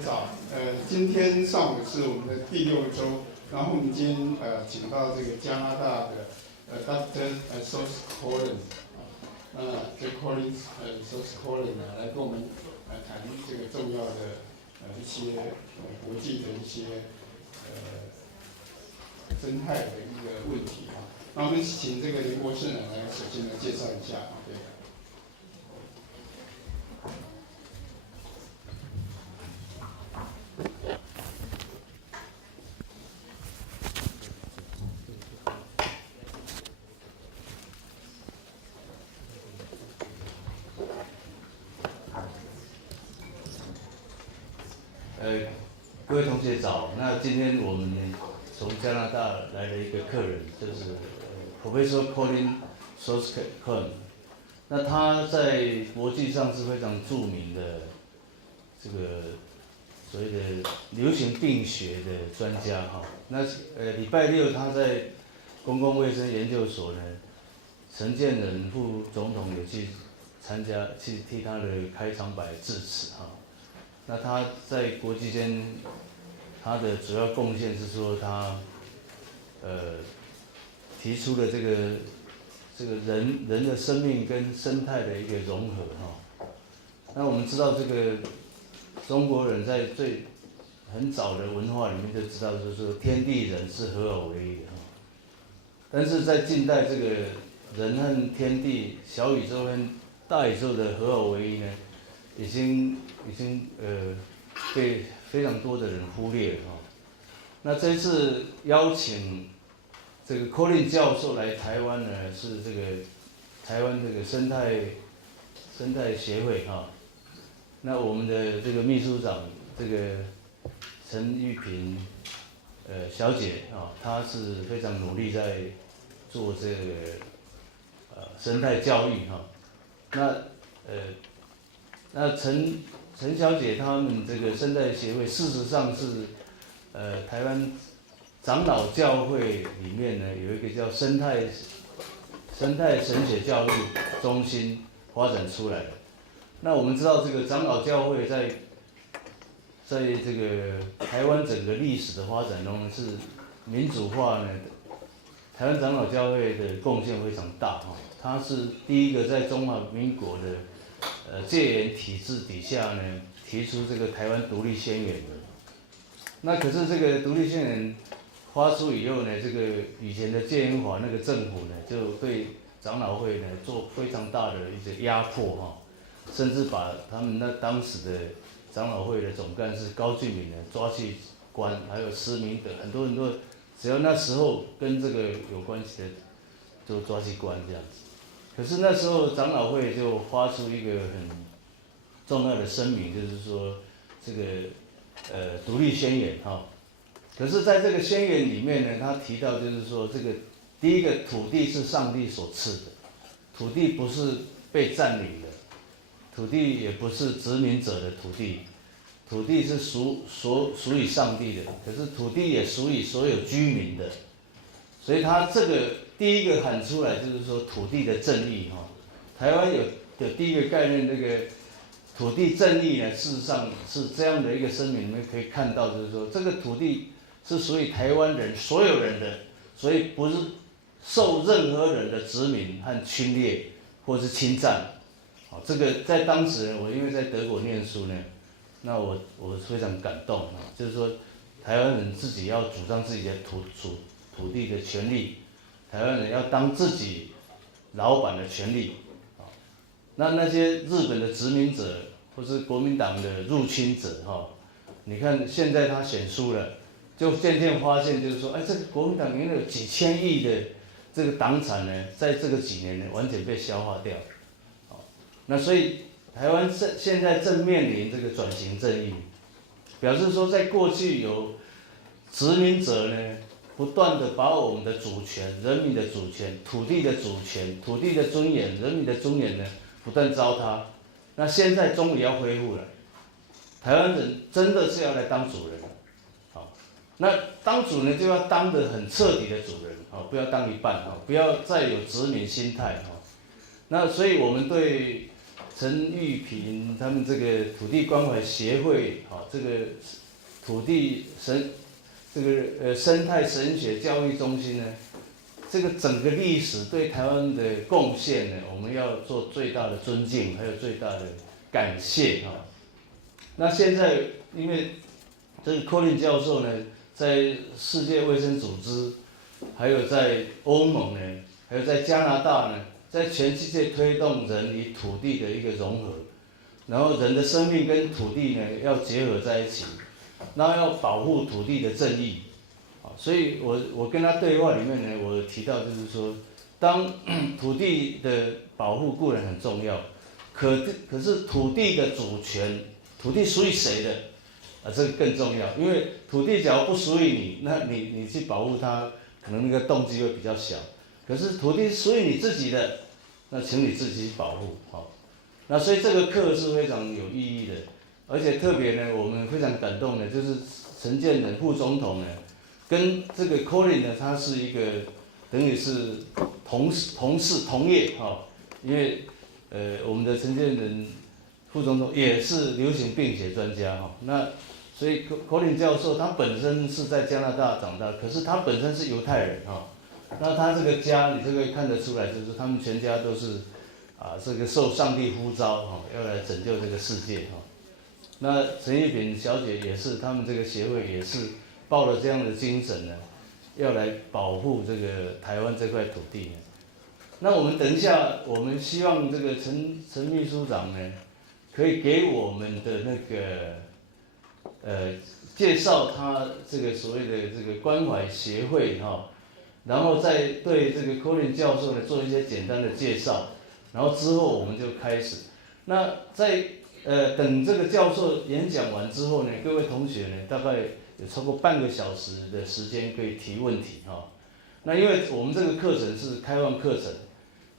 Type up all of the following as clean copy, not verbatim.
早。今天上午是我们的第6周，然后我们今天请到这个加拿大的Dr. Colin 这 Colin Colin 呢来跟我们谈这个重要的一些国际的一些生态的一个问题啊。那我们请这个林博士呢来首先来介绍一下啊，对。各位同学早。那今天我们从加拿大来了一个客人，就是prof Colin。那他在国际上是非常著名的这个所谓的流行病学的专家哈。那礼拜六他在公共卫生研究所呢，陈建仁副总统有去参加，去替他的开场白致辞哈。那他在国际间，他的主要贡献是说他，提出了这个人的生命跟生态的一个融合哈。那我们知道这个中国人在很早的文化里面就知道，就是说天地人是合而为一的哈。但是在近代这个人和天地、小宇宙和大宇宙的合而为一呢，已经被非常多的人忽略了哈。那这次邀请这个 Colin 教授来台湾呢，是这个台湾这个生态协会哈。那我们的这个秘书长这个陈玉萍小姐啊，她是非常努力在做这个生态教育哈。那陈小姐他们这个生态协会，事实上是台湾长老教会里面呢有一个叫生态神学教育中心发展出来的。那我们知道这个长老教会在这个台湾整个历史的发展中是民主化呢，台湾长老教会的贡献非常大哈。它是第一个在中华民国的戒严体制底下呢，提出这个台湾独立宣言的。那可是这个独立宣言发出以后呢，这个以前的戒严法那个政府呢，就对长老会呢做非常大的一些压迫哈，甚至把他们那当时的长老会的总干事高俊敏呢抓去关，还有施明德，很多人都只要那时候跟这个有关系的，就抓去关这样子。可是那时候长老会就发出一个很重要的声明，就是说这个独立宣言哈。可是在这个宣言里面呢，他提到就是说，这个第一个土地是上帝所赐的，土地不是被占领的，土地也不是殖民者的土地，土地是属于上帝的，可是土地也属于所有居民的。所以他这个第一个喊出来就是说土地的正义哈。台湾有第一个概念，那个土地正义呢，事实上是这样的一个声明，你们可以看到，就是说这个土地是属于台湾人所有人的，所以不是受任何人的殖民和侵略或是侵占。好，这个在当时我因为在德国念书呢，那我非常感动啊，就是说台湾人自己要主张自己的土地的权利，台湾人要当自己老板的权利。那些日本的殖民者或是国民党的入侵者哈，你看现在他选输了，就渐渐发现就是说，这个国民党原来有几千亿的这个党产呢，在这个几年呢完全被消化掉。那所以台湾现在正面临这个转型正义，表示说在过去有殖民者呢，不断的把我们的主权、人民的主权、土地的主权、土地的尊严、人民的尊严呢，不断糟蹋。那现在终于要恢复了，台湾人真的是要来当主人了。好，那当主人就要当得很彻底的主人，不要当一半，不要再有殖民心态。那所以我们对陈玉平他们这个土地关怀协会，这个土地生态神学教育中心呢，这个整个历史对台湾的贡献呢，我们要做最大的尊敬，还有最大的感谢那现在因为这个 Colin 教授呢，在世界卫生组织，还有在欧盟呢，还有在加拿大呢，在全世界推动人与土地的一个融合，然后人的生命跟土地呢要结合在一起，然后要保护土地的正义。所以我跟他对话里面呢，我提到就是说，当土地的保护固然很重要，可是土地的主权，土地属于谁的？这个更重要，因为土地假如不属于你，那你去保护它，可能那个动机会比较小。可是土地属于你自己的，那请你自己去保护，那所以这个课是非常有意义的，而且特别呢，我们非常感动的，就是陈建仁副总统呢，跟这个 Colin 呢，他是一个等于是同事同业因为我们的陈建仁副总统也是流行病学专家那所以 Colin 教授他本身是在加拿大长大，可是他本身是犹太人那他这个家你这个看得出来，就是他们全家都是这个受上帝呼召要来拯救这个世界那陈玉萍小姐也是，他们这个协会也是抱了这样的精神呢，要来保护这个台湾这块土地那我们等一下，我们希望这个陈秘书长呢，可以给我们的那个介绍他这个所谓的这个关怀协会然后再对这个 Colin 教授呢做一些简单的介绍，然后之后我们就开始。那在等这个教授演讲完之后呢，各位同学呢大概有超过半个小时的时间可以提问题那因为我们这个课程是开放课程，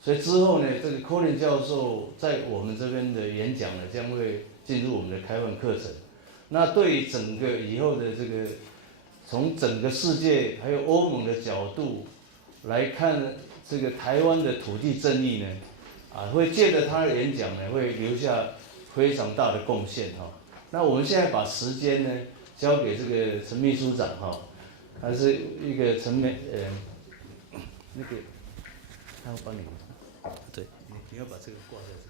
所以之后呢，这个 Colin 教授在我们这边的演讲呢将会进入我们的开放课程。那对于整个以后的这个从整个世界还有欧盟的角度来看这个台湾的土地正义呢，会借着他的演讲呢，会留下非常大的贡献那我们现在把时间呢交给这个陈秘书长他是一个那个他要帮你，对，你要把这个挂在这里。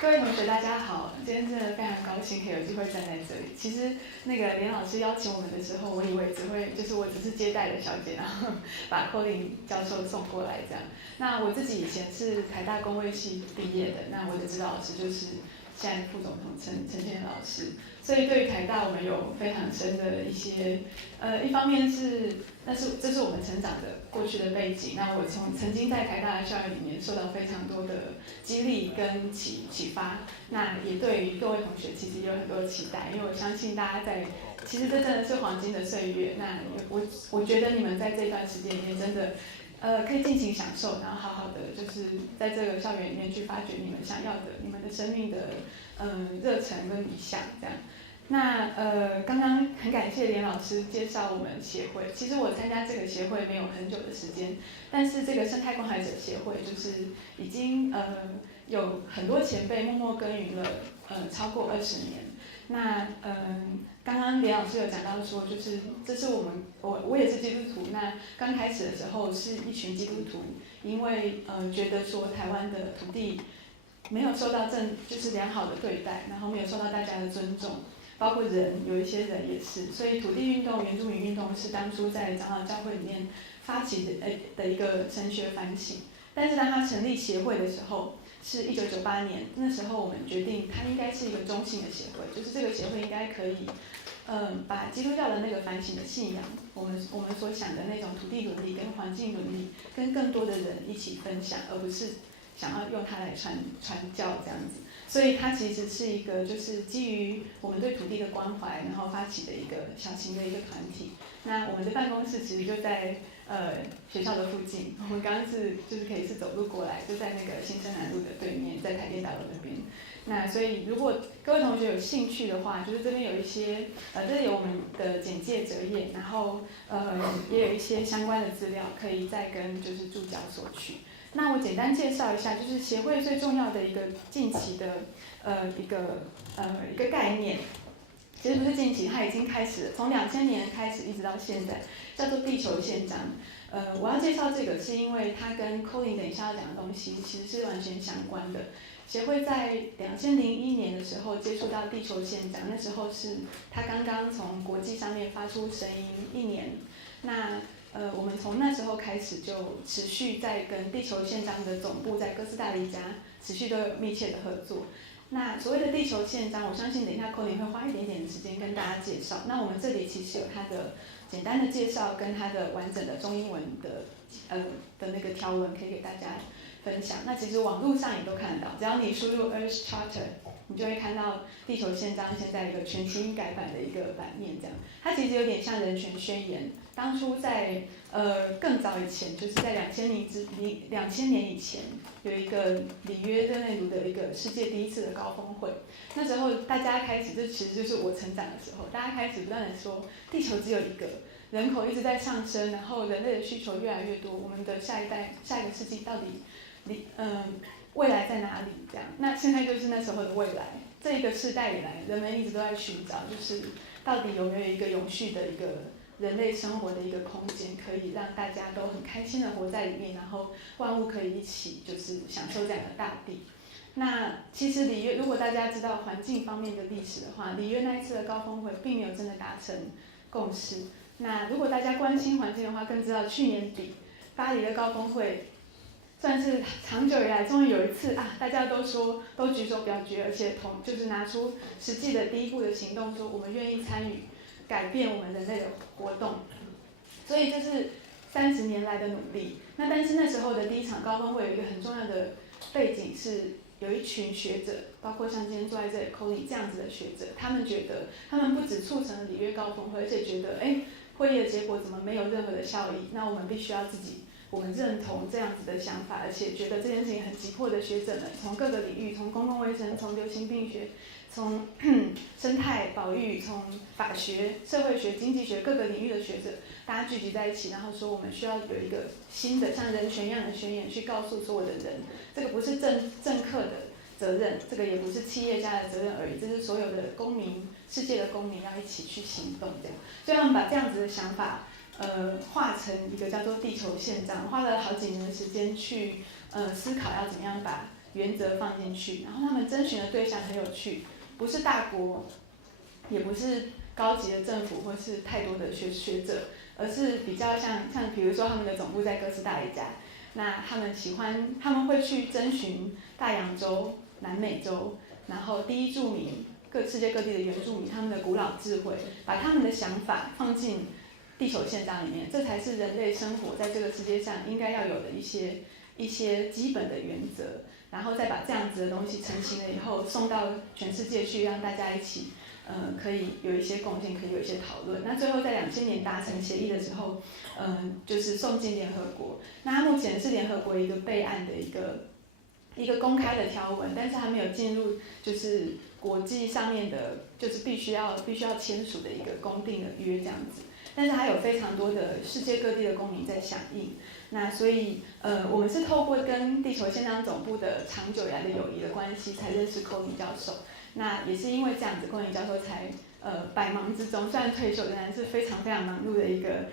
各位同学，大家好！今天真的非常高兴可以有机会站在这里。其实那个连老师邀请我们的时候，我以为我只是接待的小姐，然后把 Colin 教授送过来这样。那我自己以前是台大工卫系毕业的，那我的指导老师就是现在副总统陈建仁老师。所以对于台大，我们有非常深的一些一方面是，这是我们成长的过去的背景。那我曾经在台大的校园里面受到非常多的激励跟启发，那也对于各位同学其实也有很多的期待，因为我相信大家其实这真的是黄金的岁月。那我觉得你们在这段时间里面真的可以尽情享受，然后好好的就是在这个校园里面去发掘你们想要的，你们的生命的热忱跟理想这样。那刚刚很感谢连老师介绍我们协会。其实我参加这个协会没有很久的时间，但是这个生态关怀者协会就是已经有很多前辈默默耕耘了超过20年。那刚刚连老师有讲到说，就是这是我也是基督徒。那刚开始的时候是一群基督徒，因为觉得说台湾的土地没有受到就是良好的对待，然后没有受到大家的尊重。包括有一些人也是，所以土地运动、原住民运动是当初在长老教会里面发起的一个神学反省。但是当他成立协会的时候，是1998年，那时候我们决定它应该是一个中性的协会，就是这个协会应该可以，把基督教的那个反省的信仰，我们所想的那种土地伦理跟环境伦理，跟更多的人一起分享，而不是想要用它来传教这样子。所以它其实是一个就是基于我们对土地的关怀，然后发起的一个小型的一个团体。那我们的办公室其实就在学校的附近，我们刚刚就是可以是走路过来，就在那个新生南路的对面，在台电大楼那边。那所以如果各位同学有兴趣的话，就是这边有一些这里有我们的简介折页，然后也有一些相关的资料可以再跟就是助教索取。那我简单介绍一下，就是协会最重要的一个近期的一个概念。其实不是近期，它已经开始了，从2000年开始一直到现在，叫做地球宪章。我要介绍这个是因为它跟 Colin 等一下要讲的东西其实是完全相关的。协会在2001年的时候接触到地球宪章，那时候是它刚刚从国际上面发出声音1年。那我们从那时候开始就持续在跟地球宪章的总部在哥斯达黎加持续都有密切的合作。那所谓的地球宪章，我相信等一下 Colin 会花一点点的时间跟大家介绍。那我们这里其实有它的简单的介绍跟它的完整的中英文的那个条文可以给大家分享。那其实网络上也都看得到，只要你输入 Earth Charter， 你就会看到地球宪章现在一个全新改版的一个版面这样。它其实有点像人权宣言，当初在更早以前，就是在2000年以前，有一个里约热内卢的一个世界第一次的高峰会。那时候大家开始，这其实就是我成长的时候，大家开始不断的说，地球只有一个，人口一直在上升，然后人类的需求越来越多，我们的下一个世纪到底未来在哪里？这样，那现在就是那时候的未来。这一个世代以来，人们一直都在寻找，就是到底有没有一个永续的一个人类生活的一个空间，可以让大家都很开心的活在里面，然后万物可以一起就是享受这样的大地。那其实里约，如果大家知道环境方面的历史的话，里约那一次的高峰会并没有真的达成共识。那如果大家关心环境的话，更知道去年底巴黎的高峰会，算是长久以来终于有一次啊，大家都举手表决，而且就是拿出实际的第一步的行动，说我们愿意参与改变我们人类的活动。所以这是30年来的努力。那但是那时候的第一场高峰会有一个很重要的背景是，有一群学者，包括像今天坐在这里 Colin 这样子的学者，他们觉得他们不只促成了里约高峰会，而且觉得会议的结果怎么没有任何的效益？那我们必须要我们认同这样子的想法，而且觉得这件事情很急迫的学者们，从各个领域，从公共卫生，从流行病学，从生态保育，从法学、社会学、经济学各个领域的学者，大家聚集在一起，然后说我们需要有一个新的像人权一样的宣言，去告诉所有的人，这个不是政客的责任，这个也不是企业家的责任而已，这是所有的公民，世界的公民要一起去行动这样。所以他们把这样子的想法化成一个叫做地球宪章，花了好几年的时间去思考要怎么样把原则放进去。然后他们征询的对象很有趣，不是大国，也不是高级的政府或是太多的学者，而是比较像比如说他们的总部在哥斯达黎加，那他们会去征询大洋洲、南美洲，然后第一住民世界各地的原住民，他们的古老智慧，把他们的想法放进地球宪章里面，这才是人类生活在这个世界上应该要有的一些基本的原则，然后再把这样子的东西成型了以后送到全世界去，让大家一起可以有一些贡献，可以有一些讨论。那最后在2000年达成协议的时候，就是送进联合国。那它目前是联合国一个备案的一个公开的条文，但是还没有进入就是国际上面的，就是必须要签署的一个公定的约这样子。但是还有非常多的世界各地的公民在响应。那所以我们是透过跟地球宪章总部的长久以来的友谊的关系，才认识 Colin 教授。那也是因为这样子 ，Colin 教授才百忙之中，虽然退休，仍然是非常非常忙碌的一个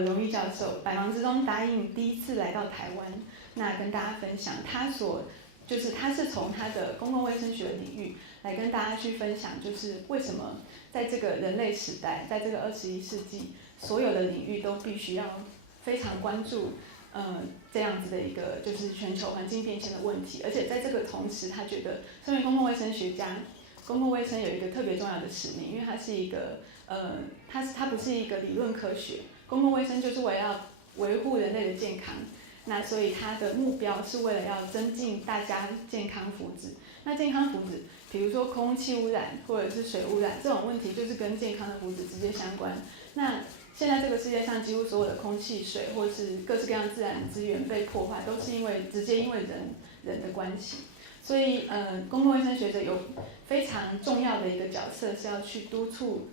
荣誉教授，百忙之中答应第一次来到台湾，那跟大家分享他是从他的公共卫生学的领域来跟大家去分享，就是为什么在这个人类时代，在这个21世纪，所有的领域都必须要非常关注这样子的一个就是全球环境变迁的问题，而且在这个同时，他觉得身为公共卫生学家，公共卫生有一个特别重要的使命，因为它是一个它不是一个理论科学，公共卫生就是为了要维护人类的健康。那所以它的目标是为了要增进大家健康福祉。那健康福祉，比如说空气污染或者是水污染这种问题，就是跟健康的福祉直接相关。那现在这个世界上几乎所有的空气、水或是各式各样自然资源被破坏，都是直接因为人的关系。所以公共卫生学者有非常重要的一个角色是要去督促，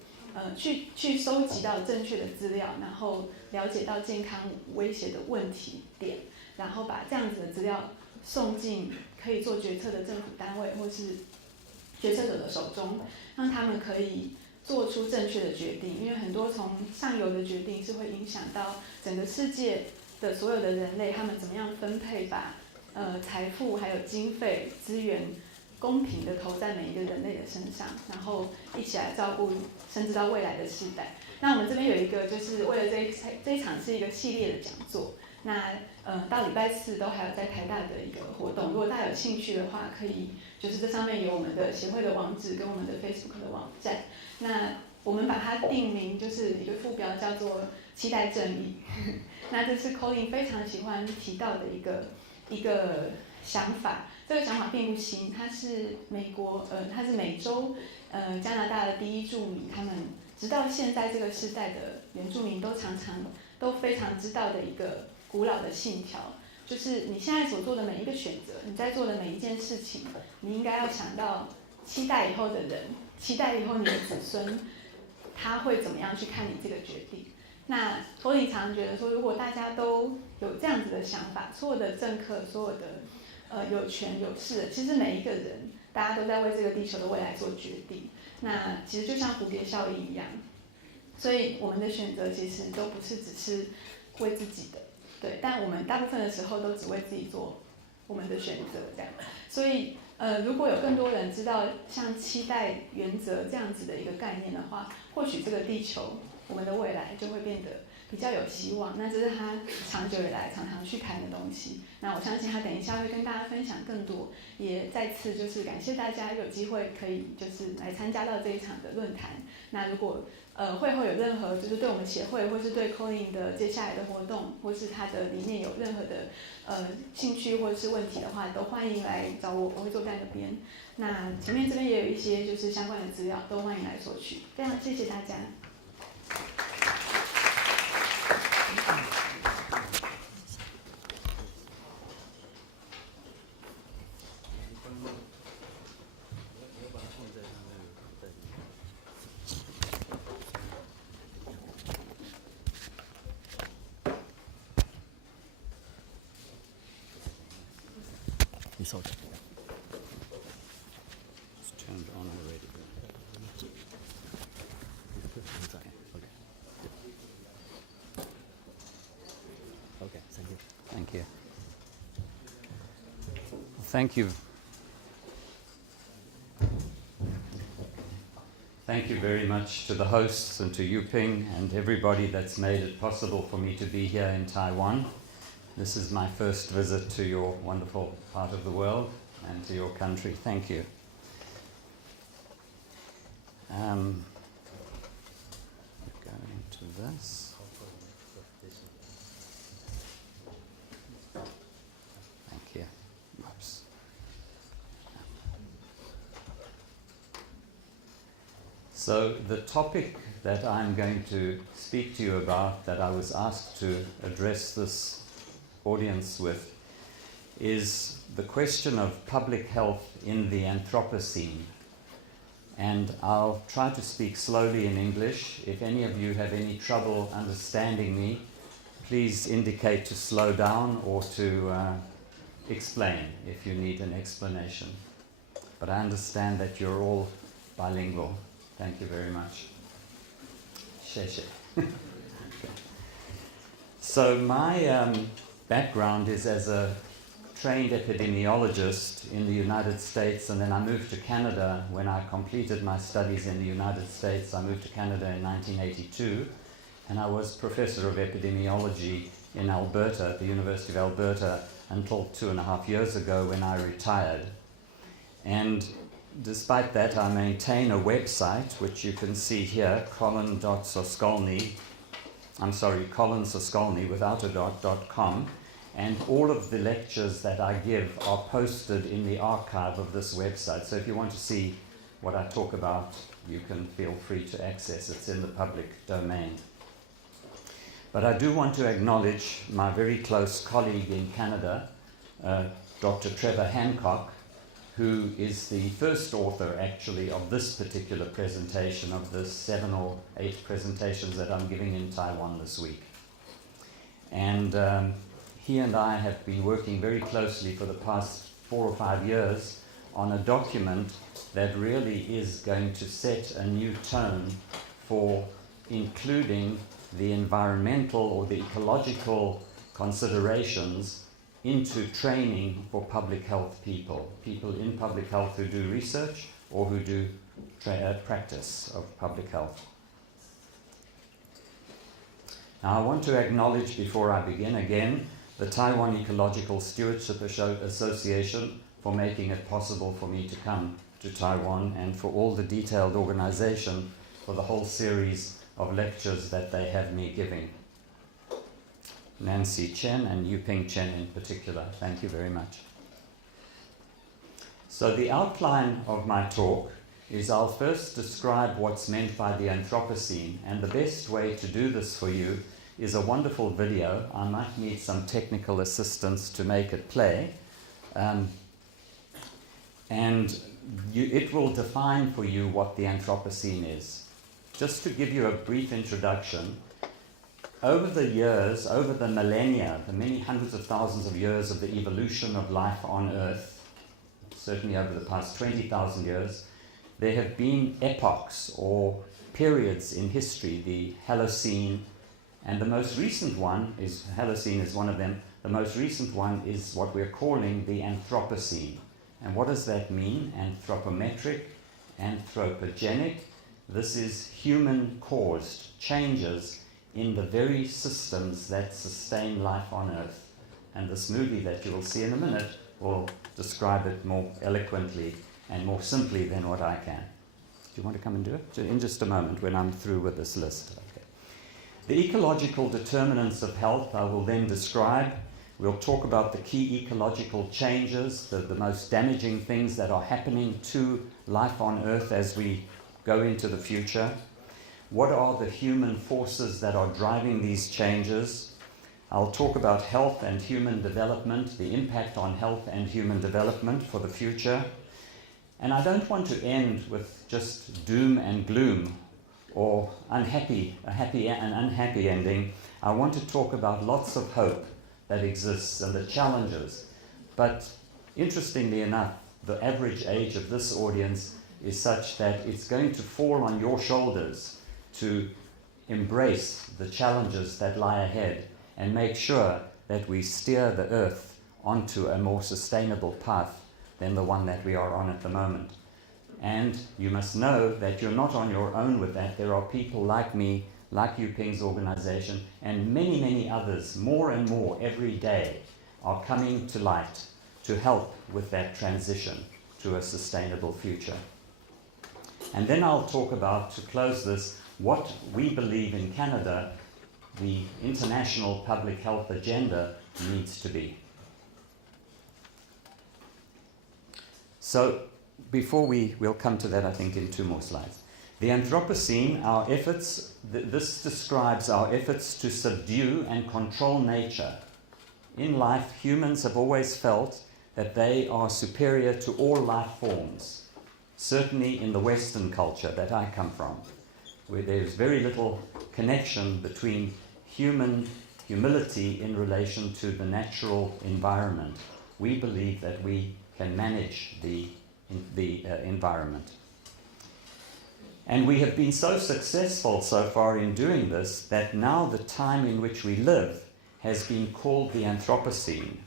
去收集到正确的资料，然后了解到健康威胁的问题点，然后把这样子的资料送进可以做决策的政府单位或是决策者的手中，让他们可以做出正确的决定。因为很多从上游的决定是会影响到整个世界的所有的人类，他们怎么样分配把财富还有经费资源公平的投在每一个人类的身上，然后一起来照顾甚至到未来的世代。那我们这边有一个就是为了这一场是一个系列的讲座，那到礼拜四都还有在台大的一个活动，如果大家有兴趣的话，可以就是这上面有我们的协会的网址跟我们的 Facebook 的网站。那我们把它定名就是一个副标叫做期待正义。那这是 Colin 非常喜欢提到的一个想法。这个想法并不新，他是他是美洲加拿大的第一住民，他们直到现在这个时代的原住民都非常知道的一个古老的信条，就是你现在所做的每一个选择，你在做的每一件事情，你应该要想到期待以后的人，期待以后你的子孙，他会怎么样去看你这个决定。那Colin常觉得说，如果大家都有这样子的想法，所有的政客，所有的有权有势的，其实每一个人，大家都在为这个地球的未来做决定。那其实就像蝴蝶效应一样，所以我们的选择其实都不是只是为自己的，对，但我们大部分的时候都只为自己做我们的选择，这样。所以如果有更多人知道像期待原则这样子的一个概念的话，或许这个地球我们的未来就会变得比较有希望。那这是他长久以来常常去谈的东西。那我相信他等一下会跟大家分享更多。也再次就是感谢大家有机会可以就是来参加到这一场的论坛。那如果会后有任何就是对我们协会或是对 Colin 的接下来的活动或是他的理念有任何的兴趣或者是问题的话，都欢迎来找我，我会坐在那边。那前面这边也有一些就是相关的资料，都欢迎来索取。非常谢谢大家。It's turned on already. Okay, thank you. Thank you. Thank you. Thank you very much to the hosts and to Yuping and everybody that's made it possible for me to be here in Taiwan. This is my first visit to your wonderful part of the world and to your country. Thank you. Going to this. Thank you. Oops. So the topic that I'm going to speak to you about, that I was asked to address this audience with, is the question of public health in the Anthropocene. And I'll try to speak slowly in English. If any of you have any trouble understanding me, please indicate to slow down or to explain if you need an explanation. But I understand that you're all bilingual. Thank you very much. 谢谢. So my background is as a trained epidemiologist in the United States, and then I moved to Canada. When I completed my studies in the United States, I moved to Canada in 1982, and I was professor of epidemiology in Alberta, at the University of Alberta, until 2.5 years ago when I retired. And despite that, I maintain a website, which you can see here, colinsoskolny without a .com, and all of the lectures that I give are posted in the archive of this website. So if you want to see what I talk about, you can feel free to access it. It's in the public domain. But I do want to acknowledge my very close colleague in Canada, Dr. Trevor Hancock, who is the first author actually of this particular presentation, of the 7 or 8 presentations that I'm giving in Taiwan this week. And he and I have been working very closely for the past 4 or 5 years on a document that really is going to set a new tone for including the environmental or the ecological considerations into training for public health people in public health who do research or who do practice of public health. Now I want to acknowledge before I begin again the Taiwan Ecological Stewardship Association for making it possible for me to come to Taiwan, and for all the detailed organization for the whole series of lectures that they have me giving. Nancy Chen and Yuping Chen in particular, thank you very much. So the outline of my talk is I'll first describe what's meant by the Anthropocene, and the best way to do this for you is a wonderful video. I might need some technical assistance to make it play. It will define for you what the Anthropocene is. Just to give you a brief introduction, over the years, over the millennia, the many hundreds of thousands of years of the evolution of life on Earth, certainly over the past 20,000 years, there have been epochs or periods in history, the Holocene, and the most recent one is, Holocene is one of them, the most recent one is what we're calling the Anthropocene. And what does that mean? Anthropometric, anthropogenic. This is human-caused changes in the very systems that sustain life on Earth. And this movie that you will see in a minute will describe it more eloquently and more simply than what I can. Do you want to come and do it? In just a moment when I'm through with this list. Okay. The ecological determinants of health I will then describe. We'll talk about the key ecological changes, the most damaging things that are happening to life on Earth as we go into the future. What are the human forces that are driving these changes? I'll talk about health and human development, the impact on health and human development for the future. And I don't want to end with just doom and gloom or a happy and unhappy ending. I want to talk about lots of hope that exists and the challenges. But interestingly enough, the average age of this audience is such that it's going to fall on your shoulders to embrace the challenges that lie ahead and make sure that we steer the Earth onto a more sustainable path than the one that we are on at the moment. And you must know that you're not on your own with that. There are people like me, like Yuping's organization, and many, many others, more and more every day, are coming to light to help with that transition to a sustainable future. And then I'll talk about, to close this, what we believe in Canada the international public health agenda needs to be. So before we'll come to that, I think, in 2 more slides. The Anthropocene, our efforts, this describes our efforts to subdue and control nature. In life, humans have always felt that they are superior to all life forms, certainly in the Western culture that I come from, where there's very little connection between human humility in relation to the natural environment. We believe that we can manage the environment. And we have been so successful so far in doing this that now the time in which we live has been called the Anthropocene.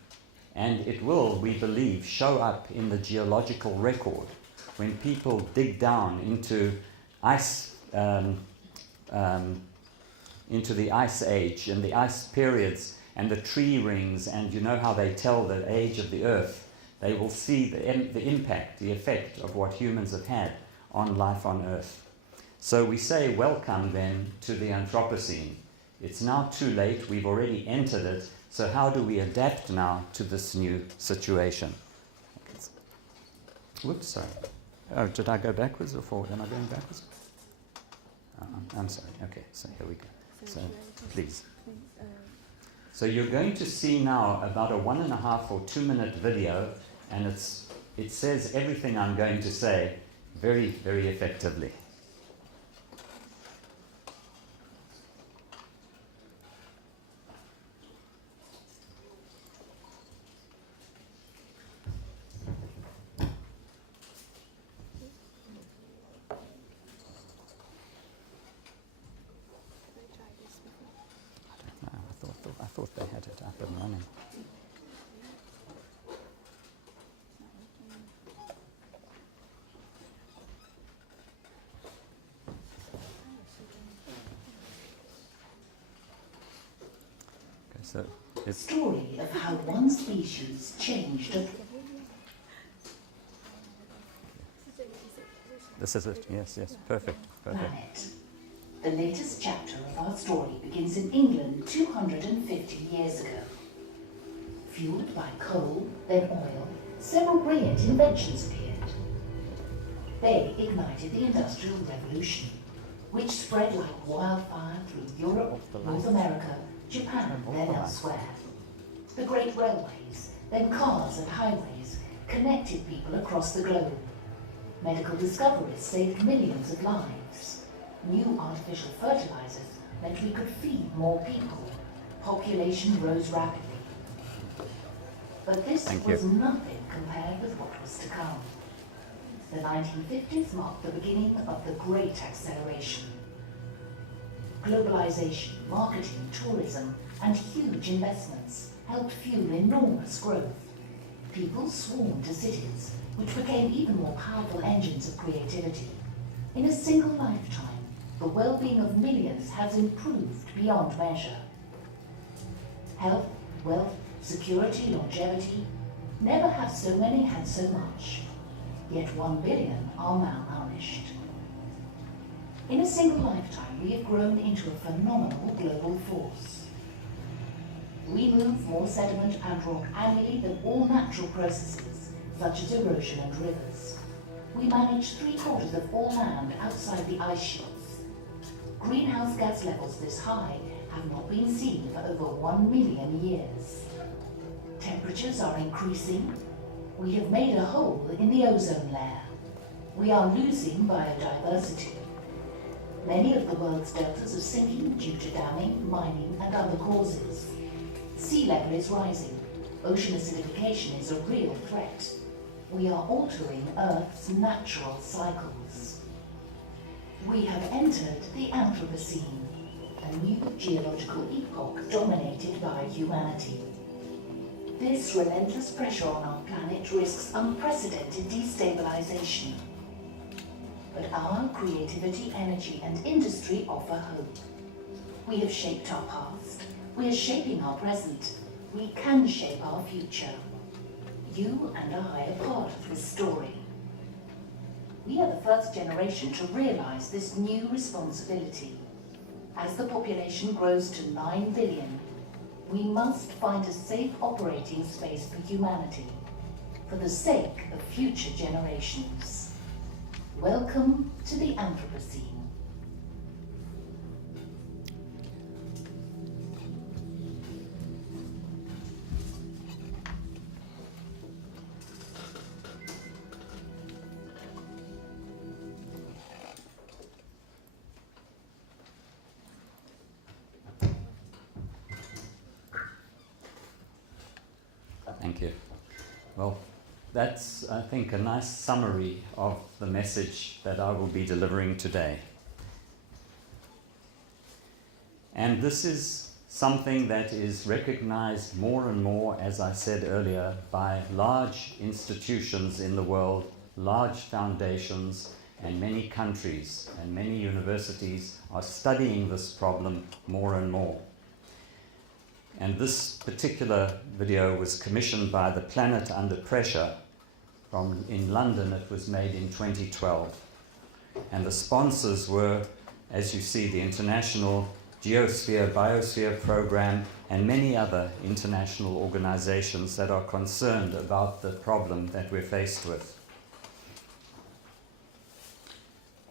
And it will, we believe, show up in the geological record when people dig down into into the ice age and the ice periods and the tree rings, and you know how they tell the age of the Earth. They will see the impact, the effect of what humans have had on life on Earth. So we say welcome then to the Anthropocene. It's now too late, we've already entered it, so how do we adapt now to this new situation? Whoops, sorry. Oh, did I go backwards or forward? Am I going backwards? I'm sorry. Okay, so here we go. So, please. So you're going to see now about a 1.5 or 2 minute video, and it's it says everything I'm going to say very, very effectively. I thought they had it up and running. Okay, so it's Story of how one species changed a this is it. Yes, perfect. planet. The latest chapter of our story begins in England 250 years ago. Fueled by coal, then oil, several brilliant inventions appeared. They ignited the Industrial Revolution, which spread like wildfire through Europe, North America, Japan, then elsewhere. The great railways, then cars and highways, connected people across the globe. Medical discoveries saved millions of lives. New artificial fertilizers meant we could feed more people. Population rose rapidly. But this was nothing compared with what was to come. The 1950s marked the beginning of the Great Acceleration. Globalization, marketing, tourism, and huge investments helped fuel enormous growth. People swarmed to cities, which became even more powerful engines of creativity. In a single lifetime, the well-being of millions has improved beyond measure. Health, wealth, security, longevity, never have so many had so much. Yet 1 billion are malnourished. In a single lifetime, we have grown into a phenomenal global force. We move more sediment and rock annually than all natural processes, such as erosion and rivers. We manage 3/4 of all land outside the ice sheets. Greenhouse gas levels this high have not been seen for over 1 million years. Temperatures are increasing. We have made a hole in the ozone layer. We are losing biodiversity. Many of the world's deltas are sinking due to damming, mining, and other causes. Sea level is rising. Ocean acidification is a real threat. We are altering Earth's natural cycles. We have entered the Anthropocene, a new geological epoch dominated by humanity. This relentless pressure on our planet risks unprecedented destabilization. But our creativity, energy, and industry offer hope. We have shaped our past. We are shaping our present. We can shape our future. You and I are part of this story. We are the first generation to realize this new responsibility. As the population grows to 9 billion, we must find a safe operating space for humanity, for the sake of future generations. Welcome to the Anthropocene. Thank you. Well, that's, I think, a nice summary of the message that I will be delivering today. And this is something that is recognized more and more, as I said earlier, by large institutions in the world, large foundations, and many countries and many universities are studying this problem more and more. And this particular video was commissioned by the Planet Under Pressure in London. It was made in 2012. And the sponsors were, as you see, the International Geosphere Biosphere Program and many other international organizations that are concerned about the problem that we're faced with.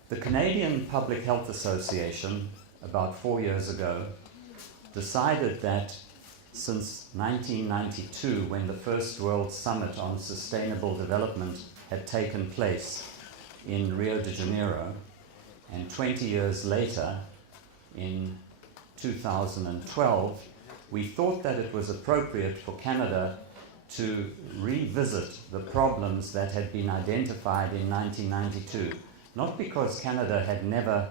The Canadian Public Health Association, about 4 years ago, decided that since 1992, when the first World Summit on Sustainable Development had taken place in Rio de Janeiro, and 20 years later, in 2012, we thought that it was appropriate for Canada to revisit the problems that had been identified in 1992, not because Canada had never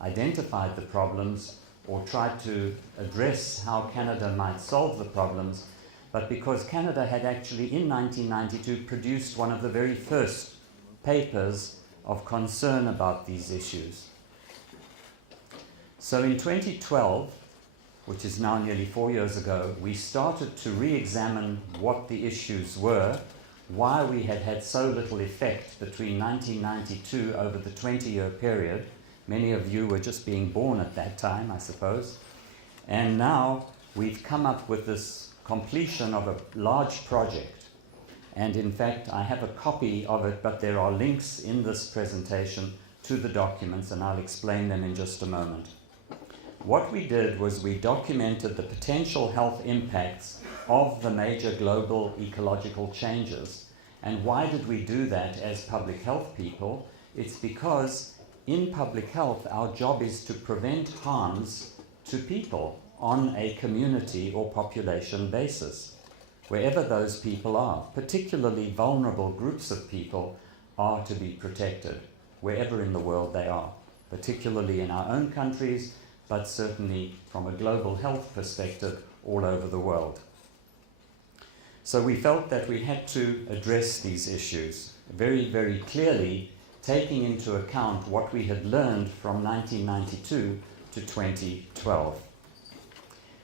identified the problems or tried to address how Canada might solve the problems, but because Canada had actually in 1992 produced one of the very first papers of concern about these issues. So in 2012, which is now nearly 4 years ago, we started to re-examine what the issues were, why we had had so little effect between 1992 over the 20-year period. Many of you were just being born at that time, I suppose. And now we've come up with this completion of a large project. And in fact, I have a copy of it, but there are links in this presentation to the documents, and I'll explain them in just a moment. What we did was we documented the potential health impacts of the major global ecological changes. And why did we do that as public health people? It's because in public health, our job is to prevent harms to people on a community or population basis, wherever those people are. Particularly vulnerable groups of people are to be protected, wherever in the world they are, particularly in our own countries, but certainly from a global health perspective all over the world. So we felt that we had to address these issues very, very clearly, taking into account what we had learned from 1992 to 2012.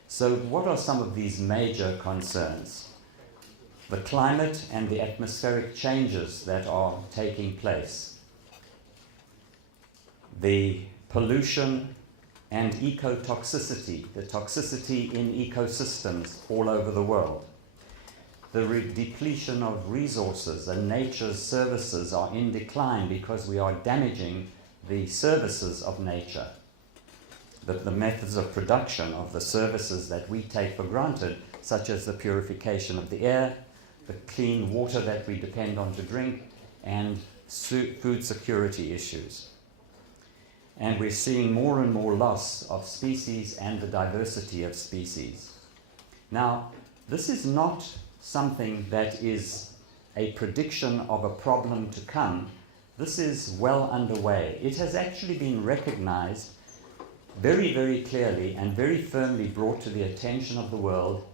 So what are some of these major concerns? The climate and the atmospheric changes that are taking place, the pollution and ecotoxicity, the toxicity in ecosystems all over the world. The depletion of resources and nature's services are in decline because we are damaging the services of nature. The methods of production of the services that we take for granted, such as the purification of the air, the clean water that we depend on to drink, and food security issues. And we're seeing more and more loss of species and the diversity of species. Now, this is not something that is a prediction of a problem to come. This is well underway. It has actually been recognized very, very clearly and very firmly brought to the attention of the world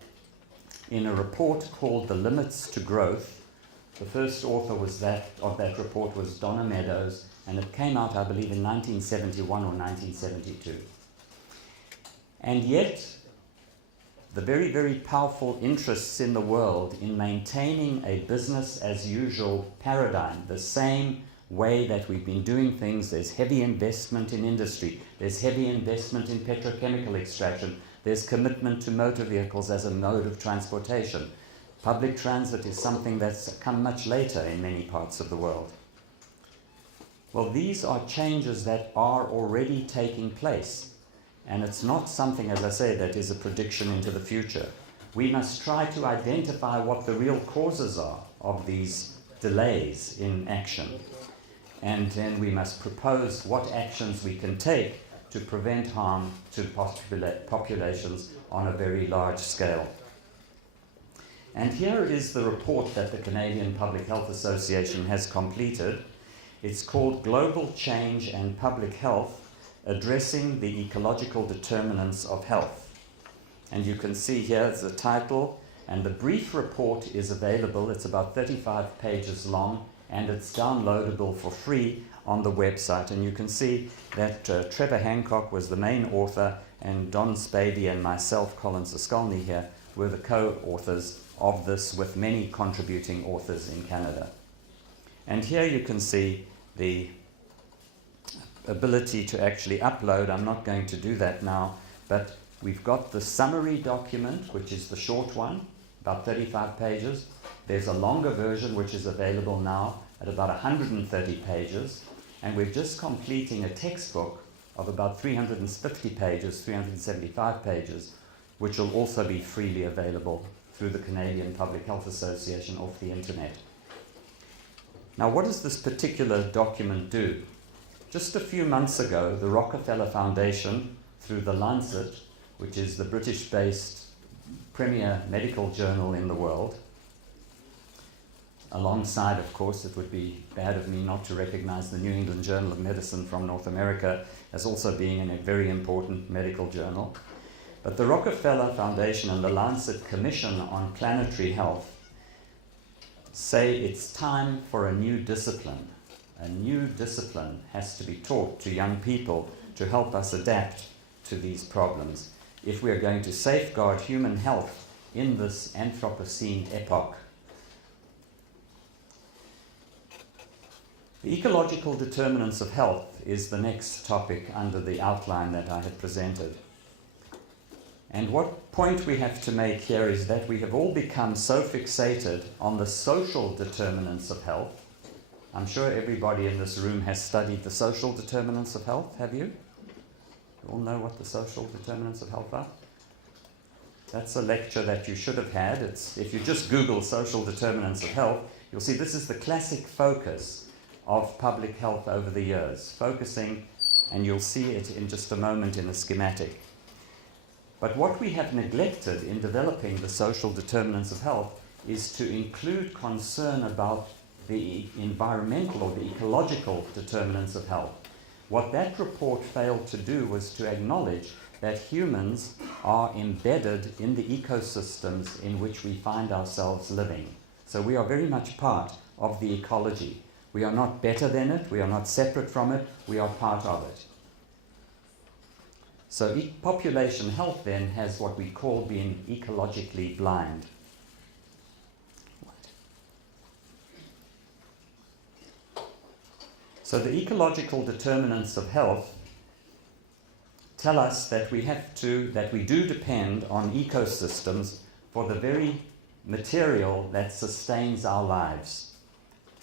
in a report called The Limits to Growth. The first author of that report was Donna Meadows, and it came out, I believe, in 1971 or 1972. And yet, the very, very powerful interests in the world in maintaining a business as usual paradigm, the same way that we've been doing things. There's heavy investment in industry, there's heavy investment in petrochemical extraction, there's commitment to motor vehicles as a mode of transportation. Public transit is something that's come much later in many parts of the world. Well, these are changes that are already taking place. And it's not something, as I say, that is a prediction into the future. We must try to identify what the real causes are of these delays in action. And then we must propose what actions we can take to prevent harm to populations on a very large scale. And here is the report that the Canadian Public Health Association has completed. It's called Global Change and Public Health, Addressing the Ecological Determinants of Health. And you can see here the title, and the brief report is available. It's about 35 pages long, and it's downloadable for free on the website. And you can see that Trevor Hancock was the main author, and Don Spady and myself, Colin Soskolny here, were the co-authors of this, with many contributing authors in Canada. And here you can see the ability to actually upload. I'm not going to do that now, but we've got the summary document, which is the short one, about 35 pages. There's a longer version which is available now at about 130 pages, and we're just completing a textbook of about 350 pages, 375 pages, which will also be freely available through the Canadian Public Health Association off the internet. Now, what does this particular document do? Just a few months ago, the Rockefeller Foundation, through The Lancet, which is the British-based premier medical journal in the world, alongside, of course, it would be bad of me not to recognize the New England Journal of Medicine from North America as also being a very important medical journal. But the Rockefeller Foundation and the Lancet Commission on Planetary Health say it's time for a new discipline. A new discipline has to be taught to young people to help us adapt to these problems if we are going to safeguard human health in this Anthropocene epoch. The ecological determinants of health is the next topic under the outline that I have presented. And what point we have to make here is that we have all become so fixated on the social determinants of health. I'm sure everybody in this room has studied the social determinants of health, have you? You all know what the social determinants of health are? That's a lecture that you should have had. If you just Google social determinants of health, you'll see this is the classic focus of public health over the years, focusing, and you'll see it in just a moment in a schematic. But what we have neglected in developing the social determinants of health is to include concern about the environmental or the ecological determinants of health. What that report failed to do was to acknowledge that humans are embedded in the ecosystems in which we find ourselves living. So we are very much part of the ecology. We are not better than it, we are not separate from it, we are part of it. So population health then has what we call being ecologically blind. So the ecological determinants of health tell us that we do depend on ecosystems for the very material that sustains our lives.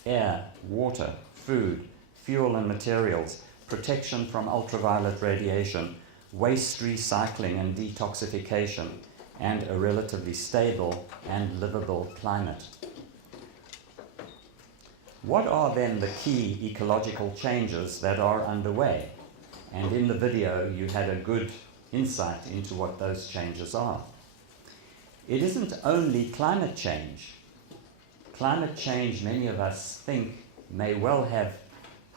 Air, water, food, fuel and materials, protection from ultraviolet radiation, waste recycling and detoxification, and a relatively stable and livable climate. What are then the key ecological changes that are underway? And in the video you had a good insight into what those changes are. It isn't only climate change. Climate change, many of us think, may well have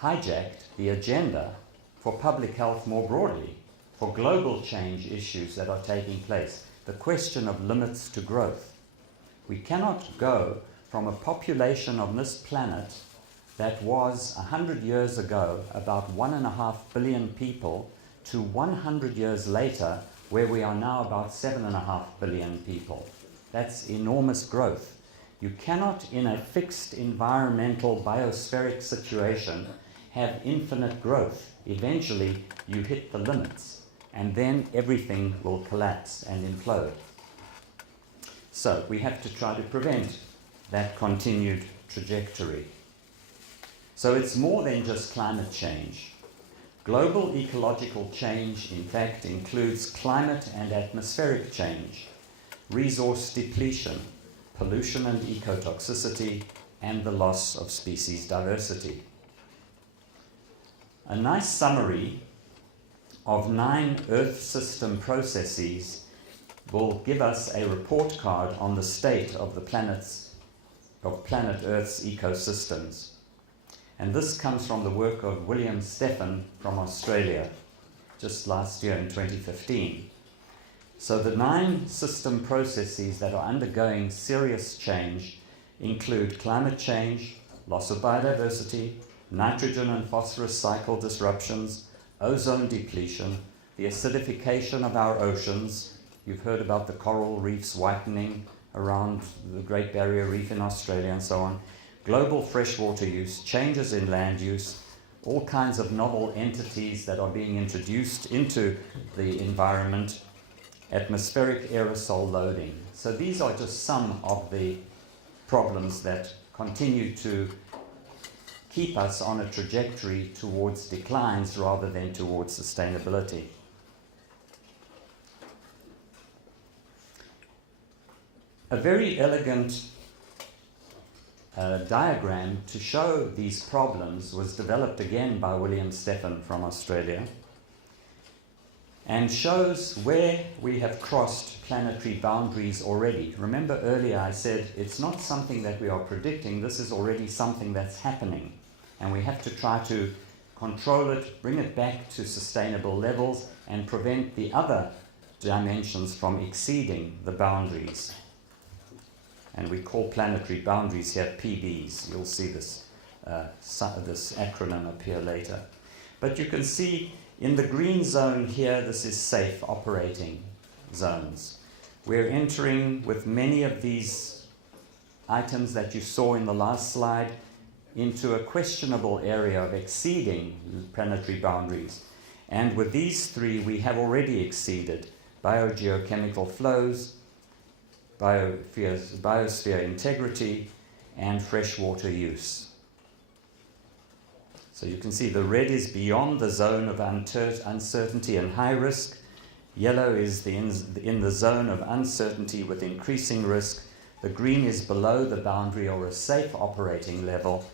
hijacked the agenda for public health more broadly, for global change issues that are taking place, the question of limits to growth. We cannot go from a population on this planet that was 100 years ago about 1.5 billion people to 100 years later where we are now about 7.5 billion people. That's enormous growth. You cannot, in a fixed environmental biospheric situation, have infinite growth. Eventually, you hit the limits, and then everything will collapse and implode. So we have to try to prevent that continued trajectory. So it's more than just climate change. Global ecological change, in fact, includes climate and atmospheric change, resource depletion, pollution and ecotoxicity, and the loss of species diversity. A nice summary of 9 Earth system processes will give us a report card on the state of the planet Earth's ecosystems. And this comes from the work of William Stephan from Australia, just last year in 2015. So the 9 system processes that are undergoing serious change include climate change, loss of biodiversity, nitrogen and phosphorus cycle disruptions, ozone depletion, the acidification of our oceans. You've heard about the coral reefs whitening around the Great Barrier Reef in Australia and so on. Global freshwater use, changes in land use, all kinds of novel entities that are being introduced into the environment, atmospheric aerosol loading. So these are just some of the problems that continue to keep us on a trajectory towards declines rather than towards sustainability. a very elegant diagram to show these problems was developed again by William Stephan from Australia, and shows where we have crossed planetary boundaries already. Remember earlier I said it's not something that we are predicting, this is already something that's happening, and we have to try to control it, bring it back to sustainable levels, and prevent the other dimensions from exceeding the boundaries. And we call planetary boundaries here PBs. You'll see this acronym appear later. But you can see in the green zone here, this is safe operating zones. We're entering with many of these items that you saw in the last slide into a questionable area of exceeding planetary boundaries. And with these three, we have already exceeded biogeochemical flows, biosphere integrity, and freshwater use. So you can see the red is beyond the zone of uncertainty and high risk. Yellow is in the zone of uncertainty with increasing risk. The green is below the boundary or a safe operating level.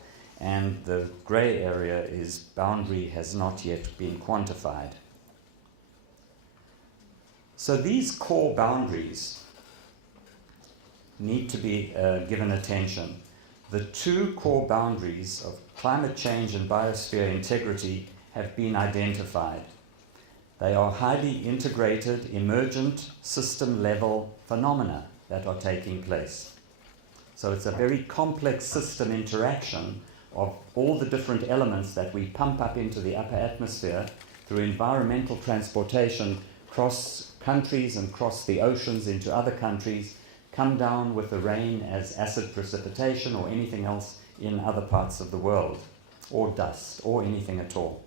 And the grey area is boundary has not yet been quantified. So these core boundaries need to be given attention. The two core boundaries of climate change and biosphere integrity have been identified. They are highly integrated, emergent, system-level phenomena that are taking place. So it's a very complex system interaction of all the different elements that we pump up into the upper atmosphere through environmental transportation across countries and across the oceans into other countries, come down with the rain as acid precipitation or anything else in other parts of the world, or dust, or anything at all.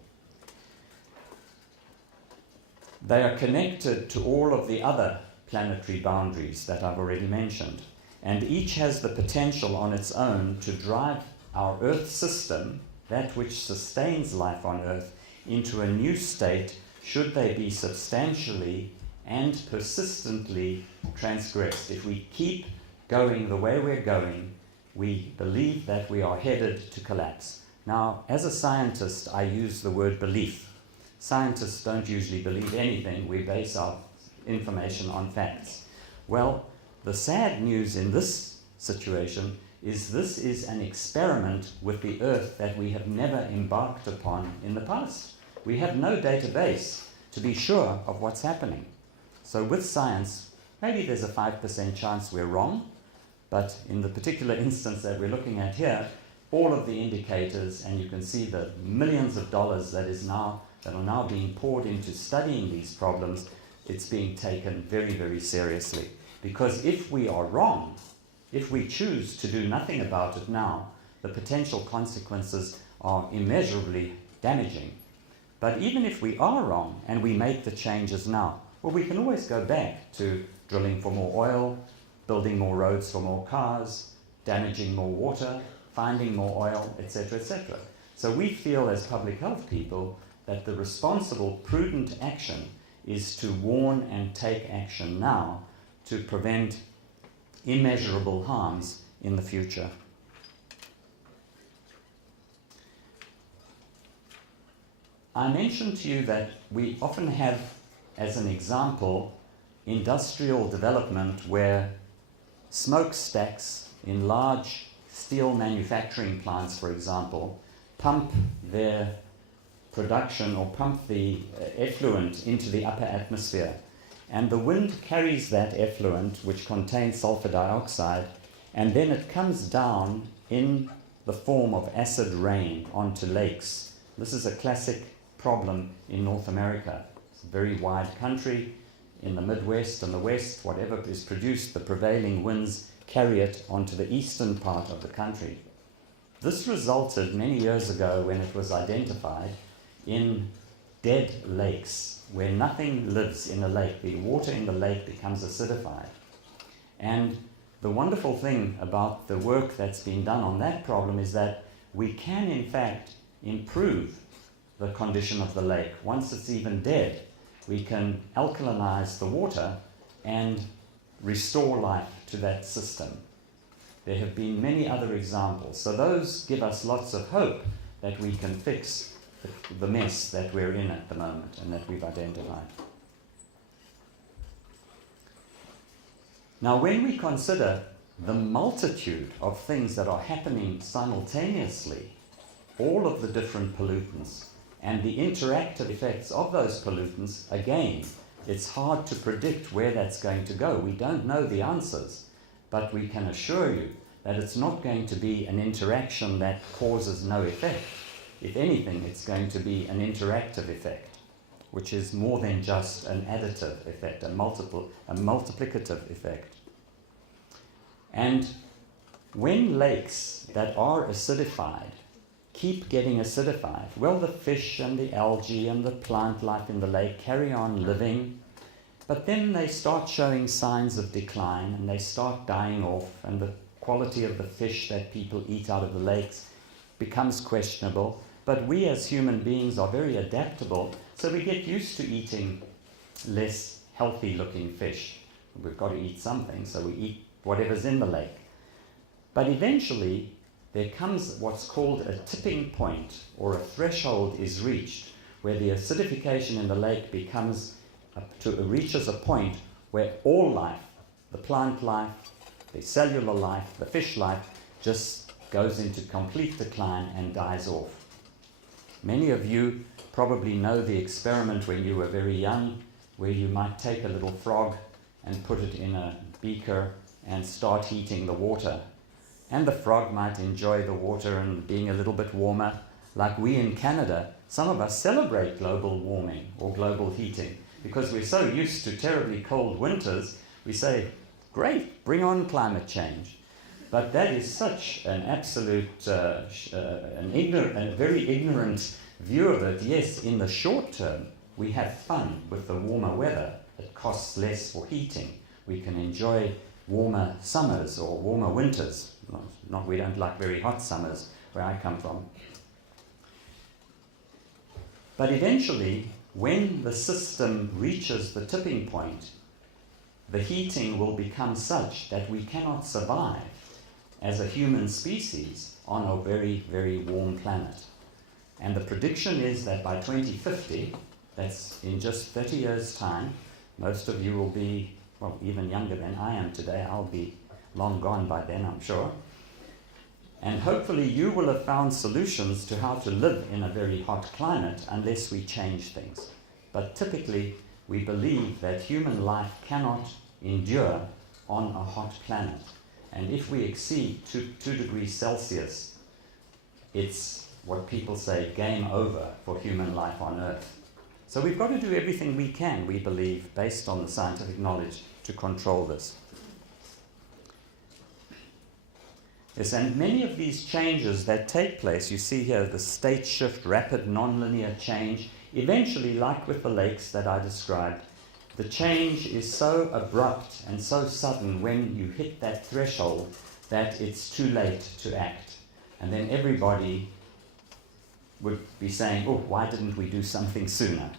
They are connected to all of the other planetary boundaries that I've already mentioned, and each has the potential on its own to drive our Earth system, that which sustains life on Earth, into a new state should they be substantially and persistently transgressed. If we keep going the way we're going, we believe that we are headed to collapse. Now, as a scientist, I use the word belief. Scientists don't usually believe anything. We base our information on facts. Well, the sad news in this situation is this is an experiment with the Earth that we have never embarked upon in the past. We have no database to be sure of what's happening. So with science, maybe there's a 5% chance we're wrong, but in the particular instance that we're looking at here, all of the indicators, and you can see the millions of dollars that are now being poured into studying these problems, it's being taken very, very seriously. Because if we are wrong, if we choose to do nothing about it now, the potential consequences are immeasurably damaging. But even if we are wrong and we make the changes now, well, we can always go back to drilling for more oil, building more roads for more cars, damaging more water, finding more oil, etc., etc. So we feel as public health people that the responsible, prudent action is to warn and take action now to prevent immeasurable harms in the future. I mentioned to you that we often have, as an example, industrial development where smokestacks in large steel manufacturing plants, for example, pump their production or pump the effluent into the upper atmosphere. And the wind carries that effluent, which contains sulfur dioxide, and then it comes down in the form of acid rain onto lakes. This is a classic problem in North America. It's a very wide country. In the Midwest and the West, whatever is produced, the prevailing winds carry it onto the eastern part of the country. This resulted many years ago, when it was identified, in dead lakes, where nothing lives in a lake. The water in the lake becomes acidified. And the wonderful thing about the work that's been done on that problem is that we can, in fact, improve the condition of the lake. Once it's even dead, we can alkalinize the water and restore life to that system. There have been many other examples. So those give us lots of hope that we can fix the mess that we're in at the moment and that we've identified. Now, when we consider the multitude of things that are happening simultaneously, all of the different pollutants and the interactive effects of those pollutants, again, it's hard to predict where that's going to go. We don't know the answers, but we can assure you that it's not going to be an interaction that causes no effect. If anything, it's going to be an interactive effect, which is more than just an additive effect, a multiplicative effect. And when lakes that are acidified keep getting acidified, well, the fish and the algae and the plant life in the lake carry on living, but then they start showing signs of decline and they start dying off, and the quality of the fish that people eat out of the lakes becomes questionable. But we as human beings are very adaptable, so we get used to eating less healthy looking fish. We've got to eat something, so we eat whatever's in the lake. But eventually there comes what's called a tipping point, or a threshold is reached, where the acidification in the lake reaches a point where all life, the plant life, the cellular life, the fish life, just goes into complete decline and dies off. Many of you probably know the experiment when you were very young, where you might take a little frog and put it in a beaker and start heating the water. And the frog might enjoy the water and being a little bit warmer. Like we in Canada, some of us celebrate global warming or global heating because we're so used to terribly cold winters. We say, great, bring on climate change. But that is such an absolute, very ignorant view of it. Yes, in the short term, we have fun with the warmer weather. It costs less for heating. We can enjoy warmer summers or warmer winters. We don't like very hot summers where I come from. But eventually, when the system reaches the tipping point, the heating will become such that we cannot survive as a human species on a very, very warm planet. And the prediction is that by 2050, that's in just 30 years' time, most of you will be, well, even younger than I am today. I'll be long gone by then, I'm sure. And hopefully you will have found solutions to how to live in a very hot climate unless we change things. But typically, we believe that human life cannot endure on a hot planet. And if we exceed 2 degrees Celsius, it's what people say, game over for human life on Earth. So we've got to do everything we can, we believe, based on the scientific knowledge, to control this. Yes, and many of these changes that take place, you see here the state shift, rapid nonlinear change, eventually, like with the lakes that I described, the change is so abrupt and so sudden when you hit that threshold that it's too late to act. And then everybody would be saying, oh, why didn't we do something sooner?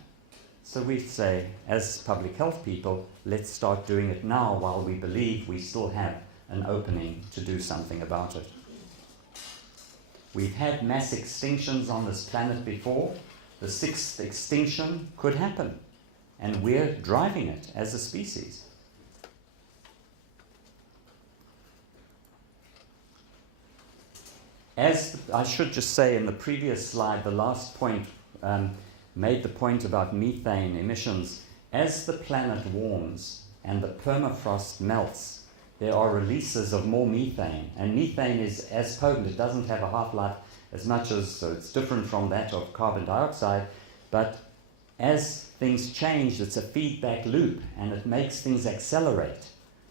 So we say, as public health people, let's start doing it now while we believe we still have an opening to do something about it. We've had mass extinctions on this planet before. The 6th extinction could happen, and we're driving it as a species. As I should just say in the previous slide, the last point made the point about methane emissions. As the planet warms and the permafrost melts, there are releases of more methane, and methane is as potent. It doesn't have a half-life as much as, so it's different from that of carbon dioxide, but as things change, it's a feedback loop, and it makes things accelerate.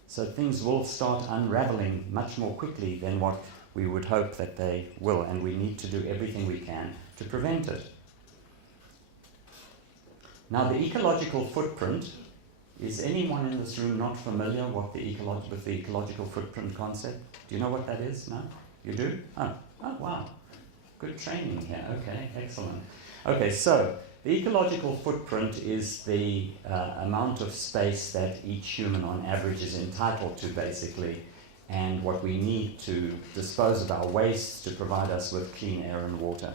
So things will start unraveling much more quickly than what we would hope that they will, and we need to do everything we can to prevent it. Now, the ecological footprint, is anyone in this room not familiar with the ecological footprint concept? Do you know what that is? No? You do? Oh, wow. Good training here. Okay, excellent. Okay, so The ecological footprint is the amount of space that each human on average is entitled to, basically, and what we need to dispose of our wastes to provide us with clean air and water.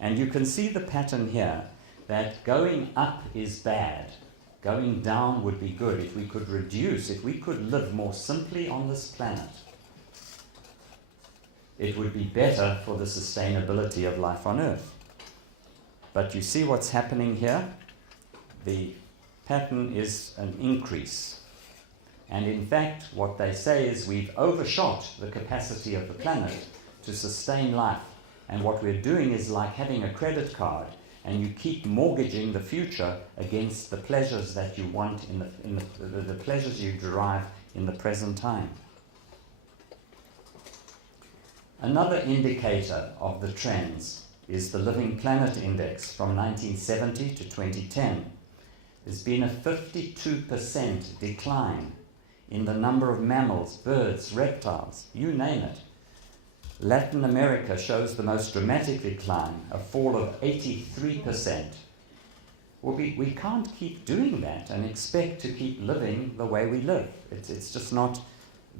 And you can see the pattern here, that going up is bad. Going down would be good. If we could reduce, if we could live more simply on this planet, it would be better for the sustainability of life on Earth. But you see what's happening here? The pattern is an increase. And in fact, what they say is we've overshot the capacity of the planet to sustain life. And what we're doing is like having a credit card, and you keep mortgaging the future against the pleasures that you want the pleasures you derive in the present time. Another indicator of the trends is the Living Planet Index from 1970 to 2010. There's been a 52% decline in the number of mammals, birds, reptiles, you name it. Latin America shows the most dramatic decline, a fall of 83%. Well, we can't keep doing that and expect to keep living the way we live. It's just not,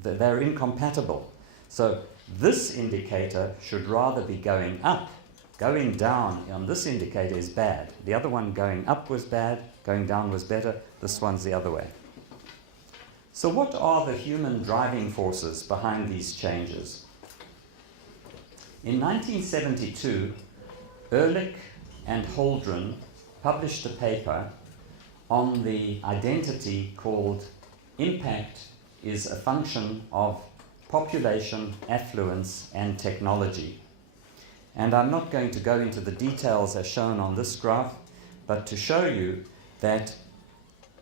they're incompatible. So this indicator should rather be going up. Going down on this indicator is bad. The other one going up was bad, going down was better. This one's the other way. So what are the human driving forces behind these changes? In 1972, Ehrlich and Holdren published a paper on the identity called Impact is a Function of Population, Affluence, and Technology. And I'm not going to go into the details as shown on this graph, but to show you that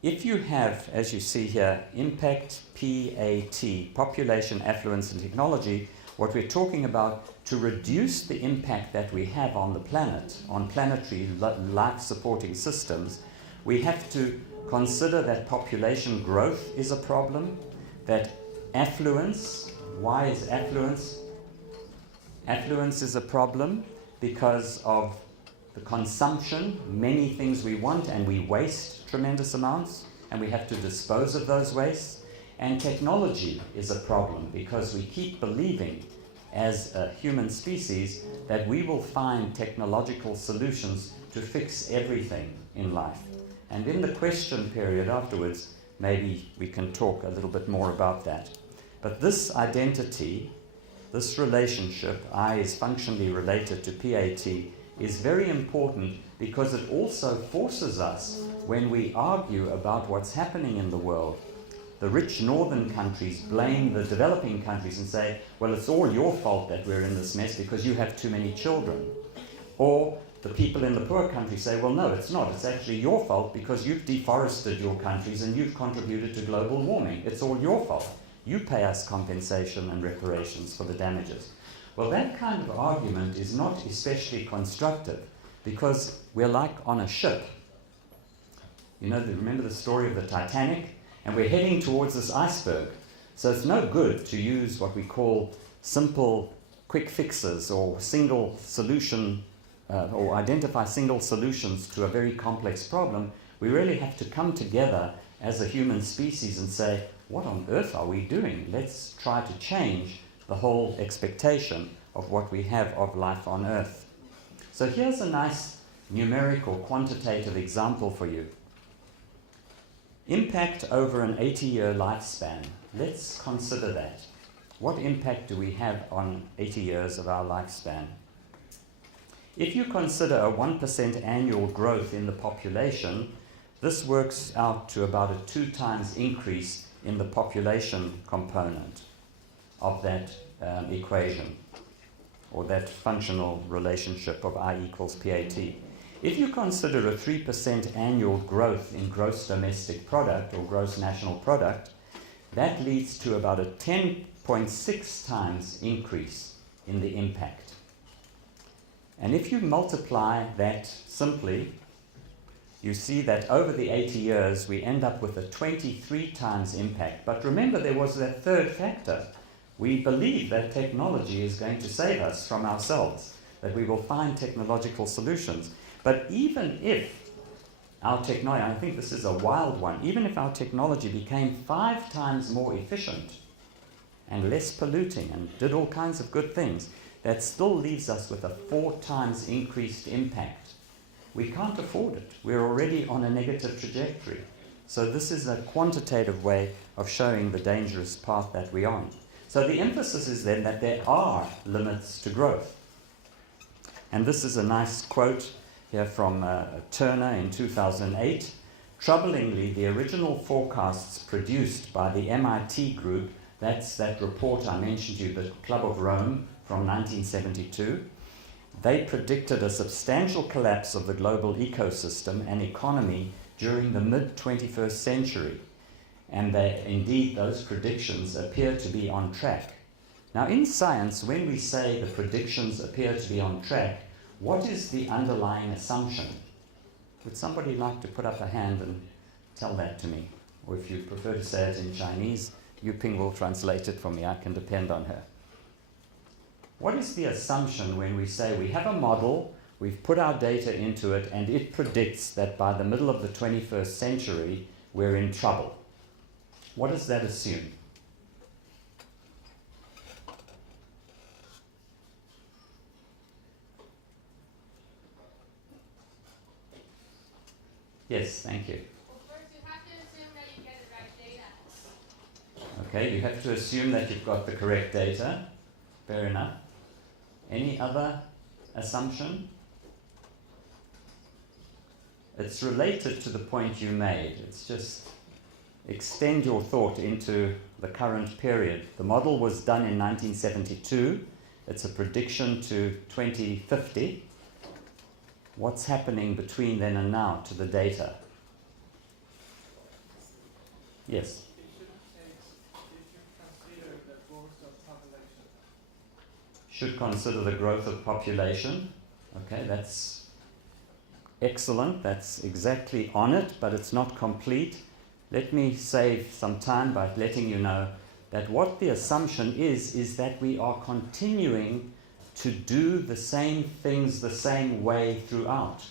if you have, as you see here, impact, PAT, population, affluence, and technology, what we're talking about, to reduce the impact that we have on the planet, on planetary life-supporting systems, we have to consider that population growth is a problem, that affluence, why is affluence? Affluence is a problem because of the consumption, many things we want, and we waste tremendous amounts, and we have to dispose of those wastes. And technology is a problem because we keep believing as a human species that we will find technological solutions to fix everything in life. And in the question period afterwards, maybe we can talk a little bit more about that. But this identity, this relationship, I is functionally related to PAT, is very important because it also forces us, when we argue about what's happening in the world, the rich northern countries blame the developing countries and say, well, it's all your fault that we're in this mess because you have too many children. Or the people in the poor countries say, well, no, it's not. It's actually your fault because you've deforested your countries and you've contributed to global warming. It's all your fault. You pay us compensation and reparations for the damages. Well, that kind of argument is not especially constructive because we're like on a ship. You know, remember the story of the Titanic? And we're heading towards this iceberg. So it's no good to use what we call simple quick fixes or single solution or identify single solutions to a very complex problem. We really have to come together as a human species and say, what on earth are we doing? Let's try to change the whole expectation of what we have of life on Earth. So here's a nice numerical, quantitative example for you. Impact over an 80-year lifespan. Let's consider that. What impact do we have on 80 years of our lifespan? If you consider a 1% annual growth in the population, this works out to about a 2 times increase in the population component of that equation, or that functional relationship of I equals PAT. If you consider a 3% annual growth in gross domestic product or gross national product, that leads to about a 10.6 times increase in the impact. And if you multiply that simply, you see that over the 80 years we end up with a 23 times impact. But remember, there was that third factor. We believe that technology is going to save us from ourselves, that we will find technological solutions. But even if our technology, I think this is a wild one, even if our technology became 5 times more efficient and less polluting and did all kinds of good things, that still leaves us with a 4 times increased impact. We can't afford it. We're already on a negative trajectory. So this is a quantitative way of showing the dangerous path that we're on. So the emphasis is then that there are limits to growth. And this is a nice quote here from Turner in 2008. Troublingly, the original forecasts produced by the MIT group, that's that report I mentioned to you, the Club of Rome from 1972, they predicted a substantial collapse of the global ecosystem and economy during the mid-21st century. And indeed, those predictions appear to be on track. Now, in science, when we say the predictions appear to be on track, what is the underlying assumption? Would somebody like to put up a hand and tell that to me? Or if you prefer to say it in Chinese, Yu Ping will translate it for me. I can depend on her. What is the assumption when we say we have a model, we've put our data into it, and it predicts that by the middle of the 21st century, we're in trouble? What does that assume? Yes, thank you. Well, first you have to assume that you get the right data. Okay, you have to assume that you've got the correct data. Fair enough. Any other assumption? It's related to the point you made. It's just extend your thought into the current period. The model was done in 1972. It's a prediction to 2050. What's happening between then and now to the data? Yes? Should consider the growth of population. Okay, that's excellent. That's exactly on it, but it's not complete. Let me save some time by letting you know that what the assumption is that we are continuing to do the same things the same way throughout.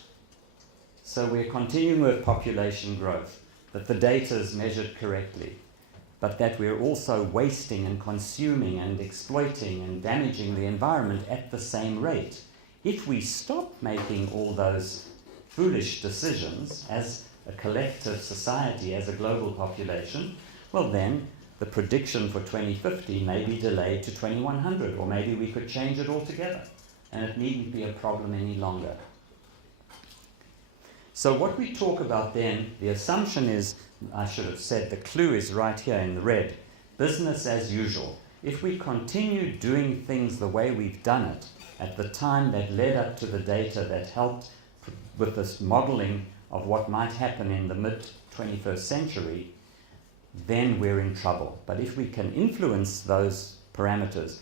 So we're continuing with population growth, that the data is measured correctly, but that we're also wasting and consuming and exploiting and damaging the environment at the same rate. If we stop making all those foolish decisions as a collective society, as a global population, well then the prediction for 2050 may be delayed to 2100, or maybe we could change it altogether and it needn't be a problem any longer. So what we talk about then, the assumption is, I should have said, the clue is right here in the red. Business as usual. If we continue doing things the way we've done it, at the time that led up to the data that helped with this modeling of what might happen in the mid-21st century, then we're in trouble. But if we can influence those parameters,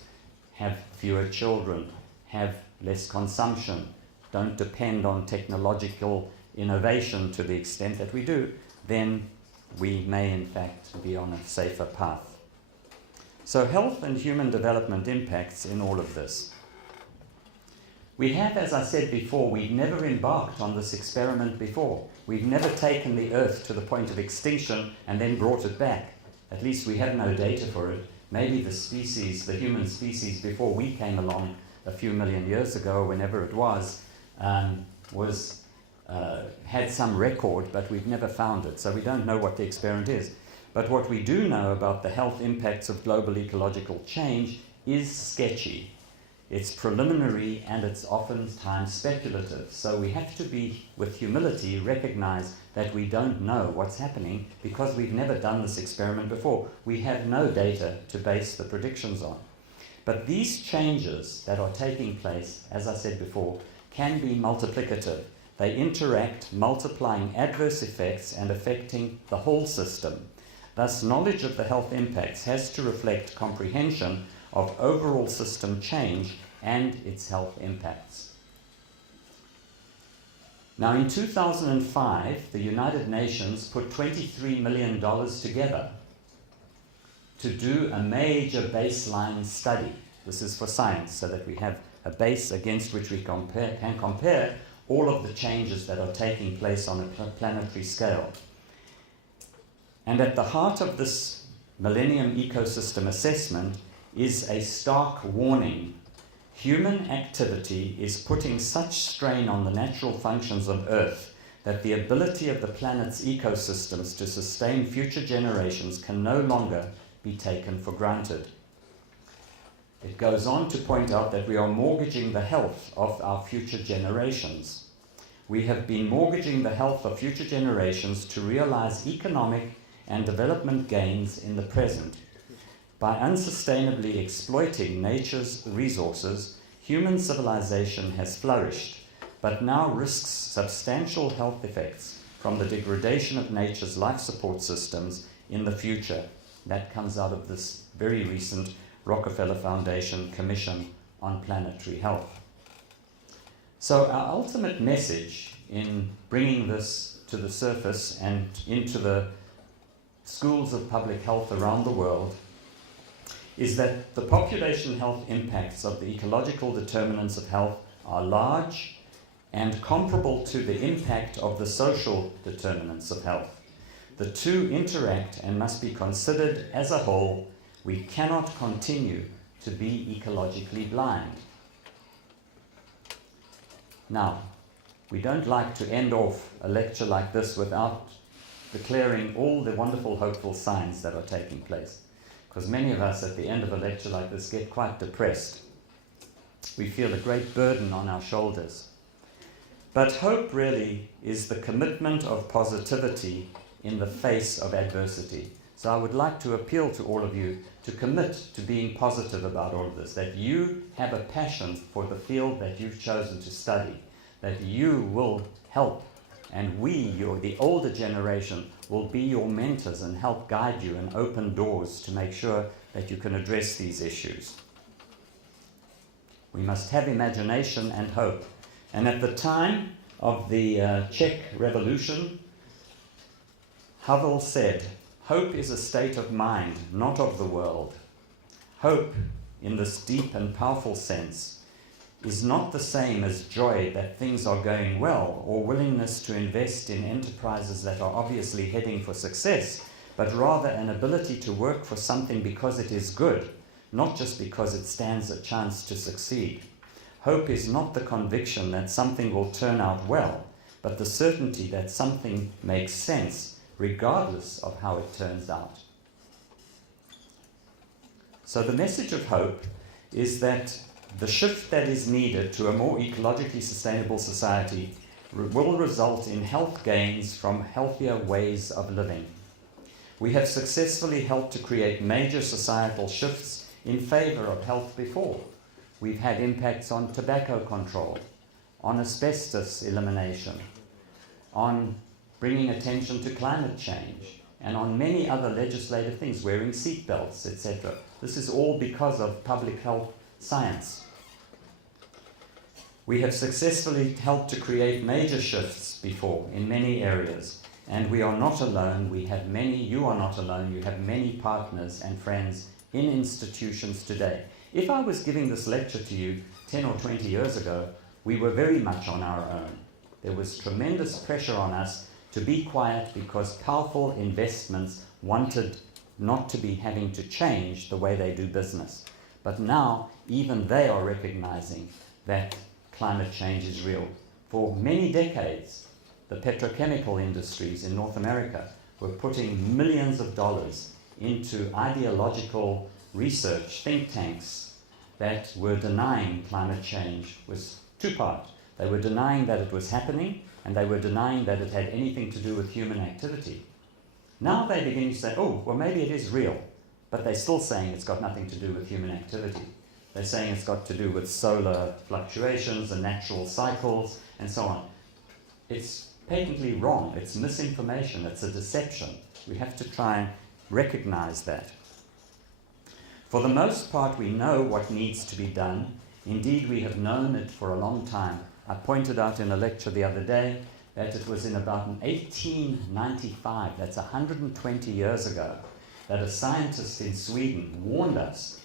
have fewer children, have less consumption, don't depend on technological innovation to the extent that we do, then we may in fact be on a safer path. So health and human development impacts in all of this. We have, as I said before, we've never embarked on this experiment before. We've never taken the Earth to the point of extinction and then brought it back. At least we have no data for it. Maybe the species, the human species before we came along a few million years ago, whenever it was had some record, but we've never found it. So we don't know what the experiment is. But what we do know about the health impacts of global ecological change is sketchy. It's preliminary and it's oftentimes speculative. So we have to be, with humility, recognize that we don't know what's happening because we've never done this experiment before. We have no data to base the predictions on. But these changes that are taking place, as I said before, can be multiplicative. They interact, multiplying adverse effects and affecting the whole system. Thus, knowledge of the health impacts has to reflect comprehension of overall system change and its health impacts. Now, in 2005, the United Nations put $23 million together to do a major baseline study. This is for science, so that we have a base against which we can compare all of the changes that are taking place on a planetary scale. And at the heart of this Millennium Ecosystem Assessment is a stark warning. Human activity is putting such strain on the natural functions of Earth that the ability of the planet's ecosystems to sustain future generations can no longer be taken for granted. It goes on to point out that we are mortgaging the health of our future generations. We have been mortgaging the health of future generations to realize economic and development gains in the present. By unsustainably exploiting nature's resources, human civilization has flourished, but now risks substantial health effects from the degradation of nature's life support systems in the future. That comes out of this very recent Rockefeller Foundation Commission on Planetary Health. So our ultimate message in bringing this to the surface and into the schools of public health around the world is that the population health impacts of the ecological determinants of health are large and comparable to the impact of the social determinants of health. The two interact and must be considered as a whole. We cannot continue to be ecologically blind. Now, we don't like to end off a lecture like this without declaring all the wonderful, hopeful signs that are taking place, because many of us at the end of a lecture like this get quite depressed. We feel a great burden on our shoulders. But hope really is the commitment of positivity in the face of adversity. So I would like to appeal to all of you to commit to being positive about all of this, that you have a passion for the field that you've chosen to study, that you will help, and we, the older generation, will be your mentors and help guide you and open doors to make sure that you can address these issues. We must have imagination and hope. And at the time of the Czech Revolution, Havel said, "Hope is a state of mind, not of the world." Hope, in this deep and powerful sense, is not the same as joy that things are going well or willingness to invest in enterprises that are obviously heading for success, but rather an ability to work for something because it is good, not just because it stands a chance to succeed. Hope is not the conviction that something will turn out well, but the certainty that something makes sense regardless of how it turns out. So the message of hope is that the shift that is needed to a more ecologically sustainable society will result in health gains from healthier ways of living. We have successfully helped to create major societal shifts in favor of health before. We've had impacts on tobacco control, on asbestos elimination, on bringing attention to climate change, and on many other legislative things, wearing seatbelts, etc. This is all because of public health science. We have successfully helped to create major shifts before in many areas, and we are not alone. We have many, you are not alone, you have many partners and friends in institutions today. If I was giving this lecture to you 10 or 20 years ago, we were very much on our own. There was tremendous pressure on us to be quiet because powerful investments wanted not to be having to change the way they do business. But now, even they are recognizing that climate change is real. For many decades, the petrochemical industries in North America were putting millions of dollars into ideological research think tanks that were denying climate change was two-part. They were denying that it was happening, and they were denying that it had anything to do with human activity. Now they begin to say, oh, well, maybe it is real, but they're still saying it's got nothing to do with human activity. They're saying it's got to do with solar fluctuations and natural cycles and so on. It's patently wrong. It's misinformation. It's a deception. We have to try and recognize that. For the most part, we know what needs to be done. Indeed, we have known it for a long time. I pointed out in a lecture the other day that it was in about 1895, that's 120 years ago, that a scientist in Sweden warned us.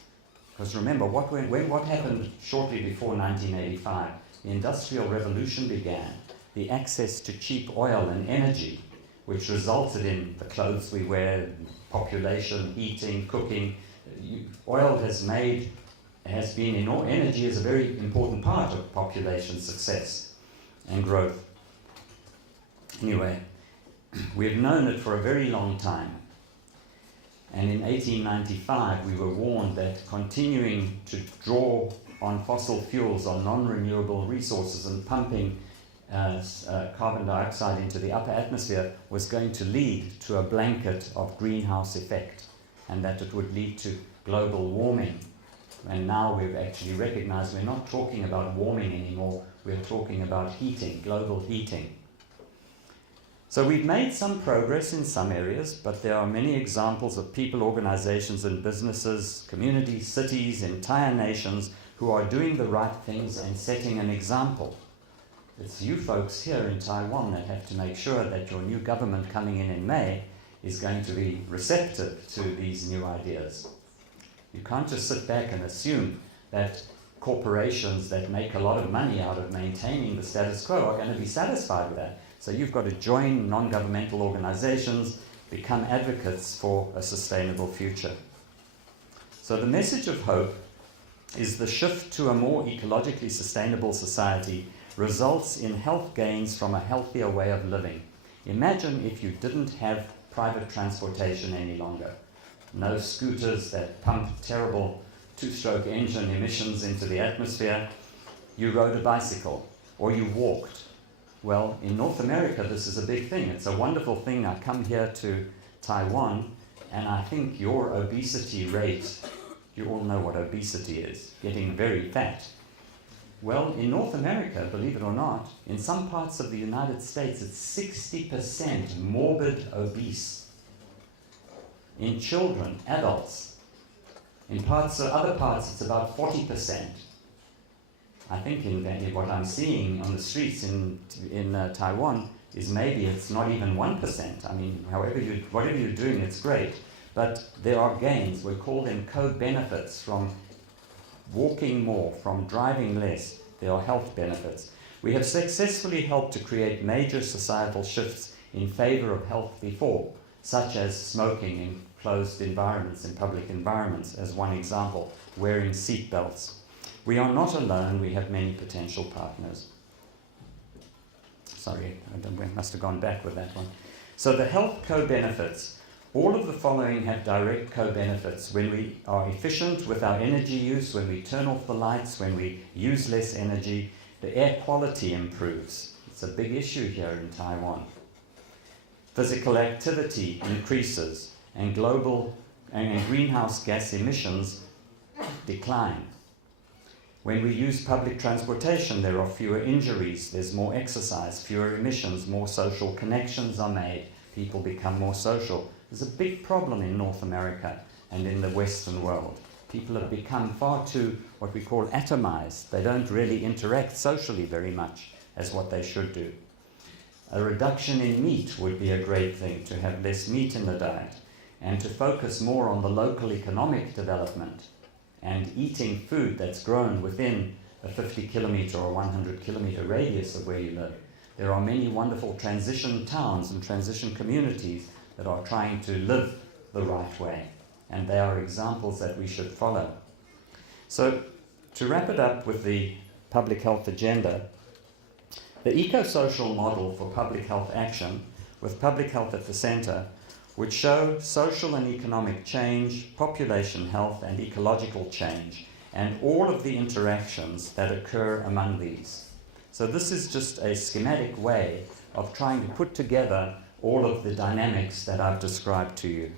Because remember, what happened shortly before 1985? the Industrial Revolution began, the access to cheap oil and energy, which resulted in the clothes we wear, population, eating, cooking. Oil energy is a very important part of population success and growth. Anyway, we've known it for a very long time. And in 1895, we were warned that continuing to draw on fossil fuels, on non-renewable resources, and pumping carbon dioxide into the upper atmosphere was going to lead to a blanket of greenhouse effect, and that it would lead to global warming. And now we've actually recognized we're not talking about warming anymore, we're talking about heating, global heating. So we've made some progress in some areas, but there are many examples of people, organizations, and businesses, communities, cities, entire nations who are doing the right things and setting an example. It's you folks here in Taiwan that have to make sure that your new government coming in May is going to be receptive to these new ideas. You can't just sit back and assume that corporations that make a lot of money out of maintaining the status quo are going to be satisfied with that. So you've got to join non-governmental organizations, become advocates for a sustainable future. So the message of hope is the shift to a more ecologically sustainable society results in health gains from a healthier way of living. Imagine if you didn't have private transportation any longer. No scooters that pump terrible two-stroke engine emissions into the atmosphere. You rode a bicycle or you walked. Well, in North America, this is a big thing. It's a wonderful thing. I come here to Taiwan, and I think your obesity rate, you all know what obesity is, getting very fat. Well, in North America, believe it or not, in some parts of the United States, it's 60% morbid obese. In children, adults. In other parts, it's about 40%. I think in what I'm seeing on the streets in Taiwan is maybe it's not even 1%. I mean, whatever you're doing, it's great. But there are gains. We call them co-benefits from walking more, from driving less. There are health benefits. We have successfully helped to create major societal shifts in favor of health before, such as smoking in closed environments, in public environments, as one example, wearing seat belts. We are not alone, we have many potential partners. Sorry, I must have gone back with that one. So the health co-benefits. All of the following have direct co-benefits. When we are efficient with our energy use, when we turn off the lights, when we use less energy, the air quality improves. It's a big issue here in Taiwan. Physical activity increases, and greenhouse gas emissions decline. When we use public transportation, there are fewer injuries, there's more exercise, fewer emissions, more social connections are made, people become more social. There's a big problem in North America and in the Western world. People have become far too, what we call, atomized. They don't really interact socially very much as what they should do. A reduction in meat would be a great thing, to have less meat in the diet, and to focus more on the local economic development and eating food that's grown within a 50-kilometer or 100-kilometer radius of where you live. There are many wonderful transition towns and transition communities that are trying to live the right way, and they are examples that we should follow. So, to wrap it up with the public health agenda, the eco-social model for public health action, with public health at the center, would show social and economic change, population health, and ecological change, and all of the interactions that occur among these. So this is just a schematic way of trying to put together all of the dynamics that I've described to you.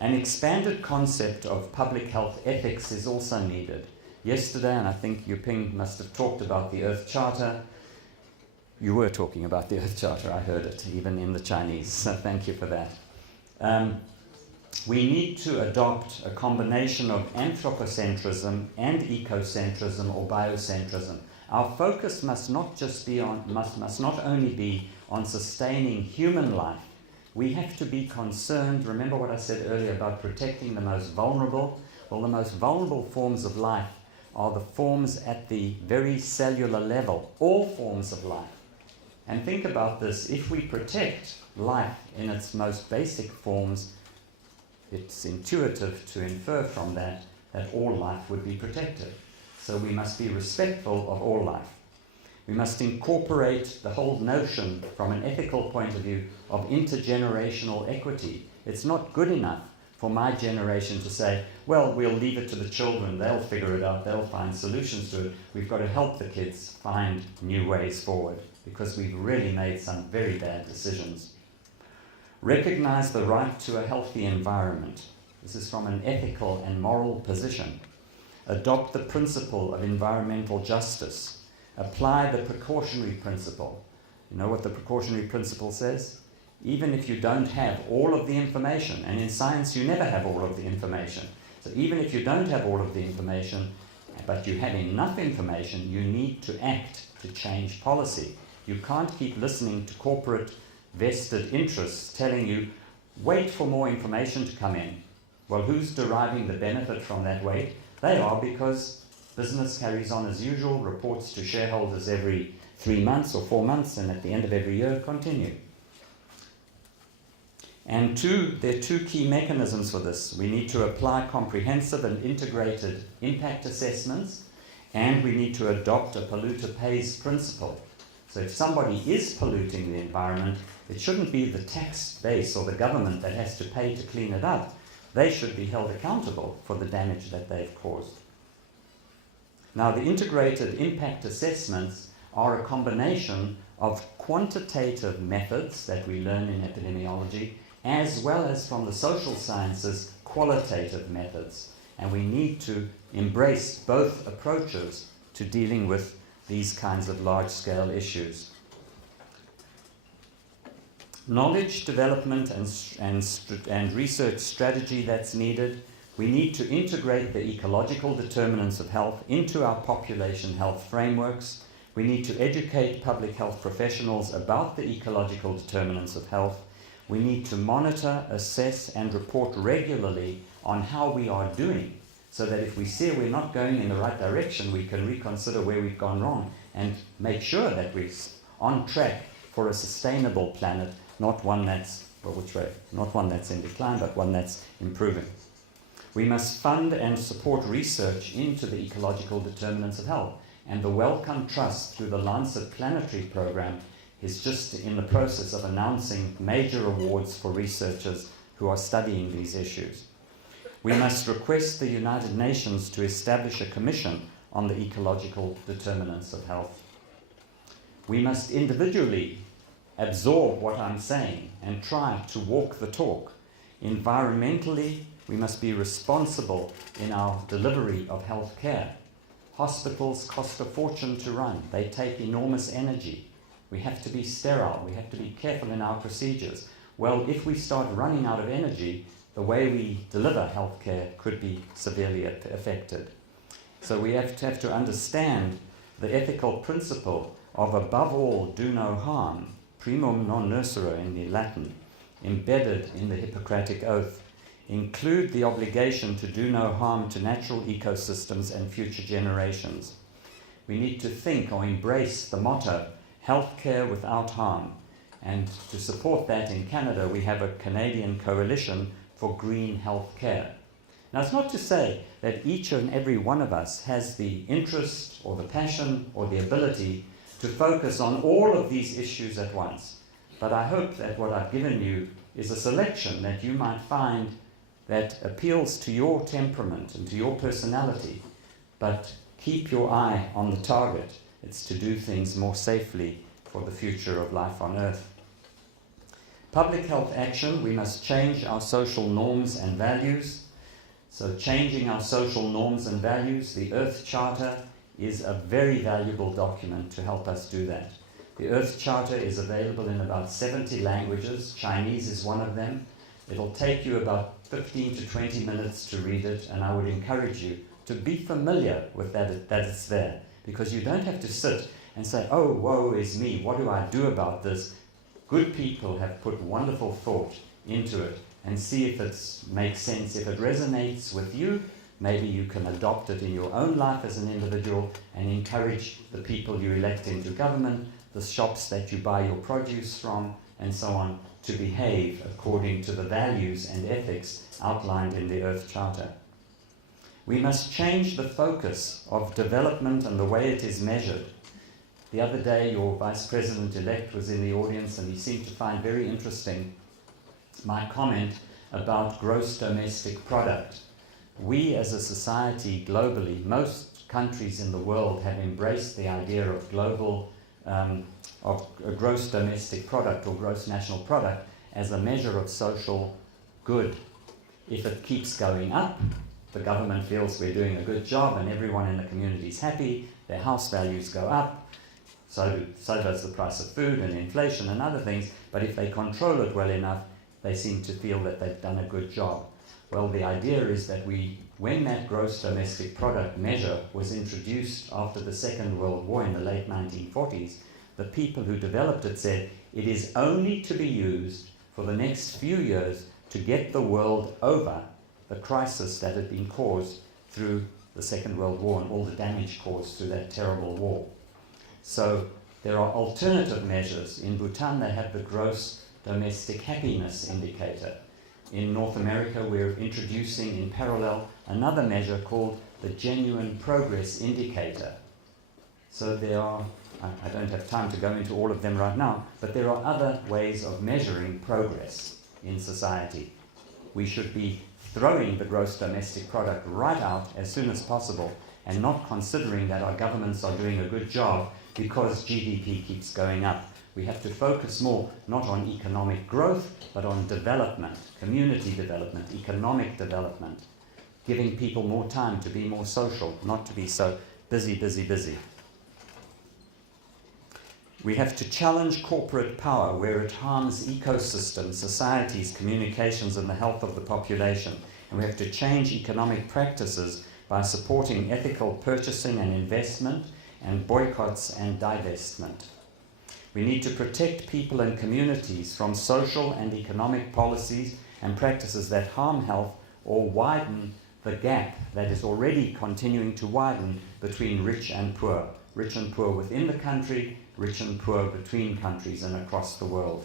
An expanded concept of public health ethics is also needed. Yesterday, and I think Yuping must have talked about the Earth Charter. You were talking about the Earth Charter, I heard it, even in the Chinese, so thank you for that. We need to adopt a combination of anthropocentrism and ecocentrism or biocentrism. Our focus must not just be on, must not only be on sustaining human life. We have to be concerned, remember what I said earlier about protecting the most vulnerable? Well, the most vulnerable forms of life are the forms at the very cellular level, all forms of life. And think about this, if we protect life in its most basic forms, it's intuitive to infer from that that all life would be protected. So we must be respectful of all life. We must incorporate the whole notion from an ethical point of view of intergenerational equity. It's not good enough for my generation to say, well, we'll leave it to the children, they'll figure it out, they'll find solutions to it. We've got to help the kids find new ways forward, because we've really made some very bad decisions. Recognize the right to a healthy environment. This is from an ethical and moral position. Adopt the principle of environmental justice. Apply the precautionary principle. You know what the precautionary principle says? Even if you don't have all of the information, and in science you never have all of the information, so even if you don't have all of the information, but you have enough information, you need to act to change policy. You can't keep listening to corporate vested interests telling you, wait for more information to come in. Well, who's deriving the benefit from that wait? They are, because business carries on as usual, reports to shareholders every 3 months or 4 months, and at the end of every year continue. And there are two key mechanisms for this. We need to apply comprehensive and integrated impact assessments, and we need to adopt a polluter pays principle. So if somebody is polluting the environment, it shouldn't be the tax base or the government that has to pay to clean it up. They should be held accountable for the damage that they've caused. Now, the integrated impact assessments are a combination of quantitative methods that we learn in epidemiology, as well as from the social sciences, qualitative methods. And we need to embrace both approaches to dealing with these kinds of large-scale issues. Knowledge development and research strategy that's needed. We need to integrate the ecological determinants of health into our population health frameworks. We need to educate public health professionals about the ecological determinants of health. We need to monitor, assess, and report regularly on how we are doing, so that if we see we're not going in the right direction, we can reconsider where we've gone wrong and make sure that we're on track for a sustainable planet, not one that's, well, which way? Not one that's in decline, but one that's improving. We must fund and support research into the ecological determinants of health, and the Wellcome Trust through the Lancet Planetary Program is just in the process of announcing major awards for researchers who are studying these issues. We must request the United Nations to establish a commission on the ecological determinants of health. We must individually absorb what I'm saying and try to walk the talk. Environmentally, we must be responsible in our delivery of health care. Hospitals cost a fortune to run. They take enormous energy. We have to be sterile. We have to be careful in our procedures. Well, if we start running out of energy, the way we deliver healthcare could be severely affected. So we have to understand the ethical principle of above all do no harm, primum non nocere in the Latin, embedded in the Hippocratic Oath. Include the obligation to do no harm to natural ecosystems and future generations. We need to think or embrace the motto, healthcare without harm. And to support that in Canada, we have a Canadian coalition for green health care. Now, it's not to say that each and every one of us has the interest or the passion or the ability to focus on all of these issues at once. But I hope that what I've given you is a selection that you might find that appeals to your temperament and to your personality, but keep your eye on the target. It's to do things more safely for the future of life on Earth. Public health action, we must change our social norms and values. So changing our social norms and values, the Earth Charter is a very valuable document to help us do that. The Earth Charter is available in about 70 languages. Chinese is one of them. It'll take you about 15 to 20 minutes to read it, and I would encourage you to be familiar with that it's there, because you don't have to sit and say, oh, woe is me, what do I do about this? Good people have put wonderful thought into it, and see if it makes sense. If it resonates with you, Maybe you can adopt it in your own life as an individual and encourage the people you elect into government, the shops that you buy your produce from, and so on, to behave according to the values and ethics outlined in the Earth Charter. We must change the focus of development and the way it is measured. The other day, your Vice President-elect was in the audience and he seemed to find very interesting my comment about gross domestic product. We as a society globally, most countries in the world have embraced the idea of global, of a gross domestic product or gross national product as a measure of social good. If it keeps going up, the government feels we're doing a good job and everyone in the community is happy, their house values go up, so does the price of food and inflation and other things, but if they control it well enough, they seem to feel that they've done a good job. Well, the idea is that when that gross domestic product measure was introduced after the Second World War in the late 1940s, the people who developed it said it is only to be used for the next few years to get the world over the crisis that had been caused through the Second World War and all the damage caused through that terrible war. So there are alternative measures. In Bhutan they have the gross domestic happiness indicator. In North America we're introducing in parallel another measure called the genuine progress indicator. So there are, I don't have time to go into all of them right now, but there are other ways of measuring progress in society. We should be throwing the gross domestic product right out as soon as possible and not considering that our governments are doing a good job because GDP keeps going up. We have to focus more not on economic growth but on development, community development, economic development, giving people more time to be more social, not to be so busy. We have to challenge corporate power where it harms ecosystems, societies, communications, and the health of the population. And we have to change economic practices by supporting ethical purchasing and investment and boycotts and divestment. We need to protect people and communities from social and economic policies and practices that harm health or widen the gap that is already continuing to widen between rich and poor within the country, rich and poor between countries and across the world.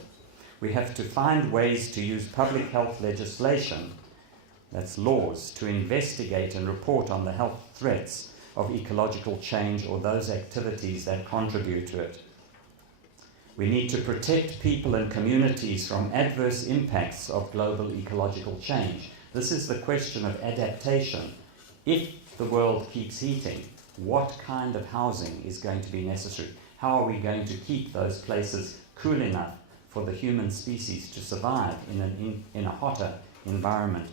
We have to find ways to use public health legislation, that's laws, to investigate and report on the health threats of ecological change or those activities that contribute to it. We need to protect people and communities from adverse impacts of global ecological change. This is the question of adaptation. If the world keeps heating, what kind of housing is going to be necessary? How are we going to keep those places cool enough for the human species to survive in a hotter environment?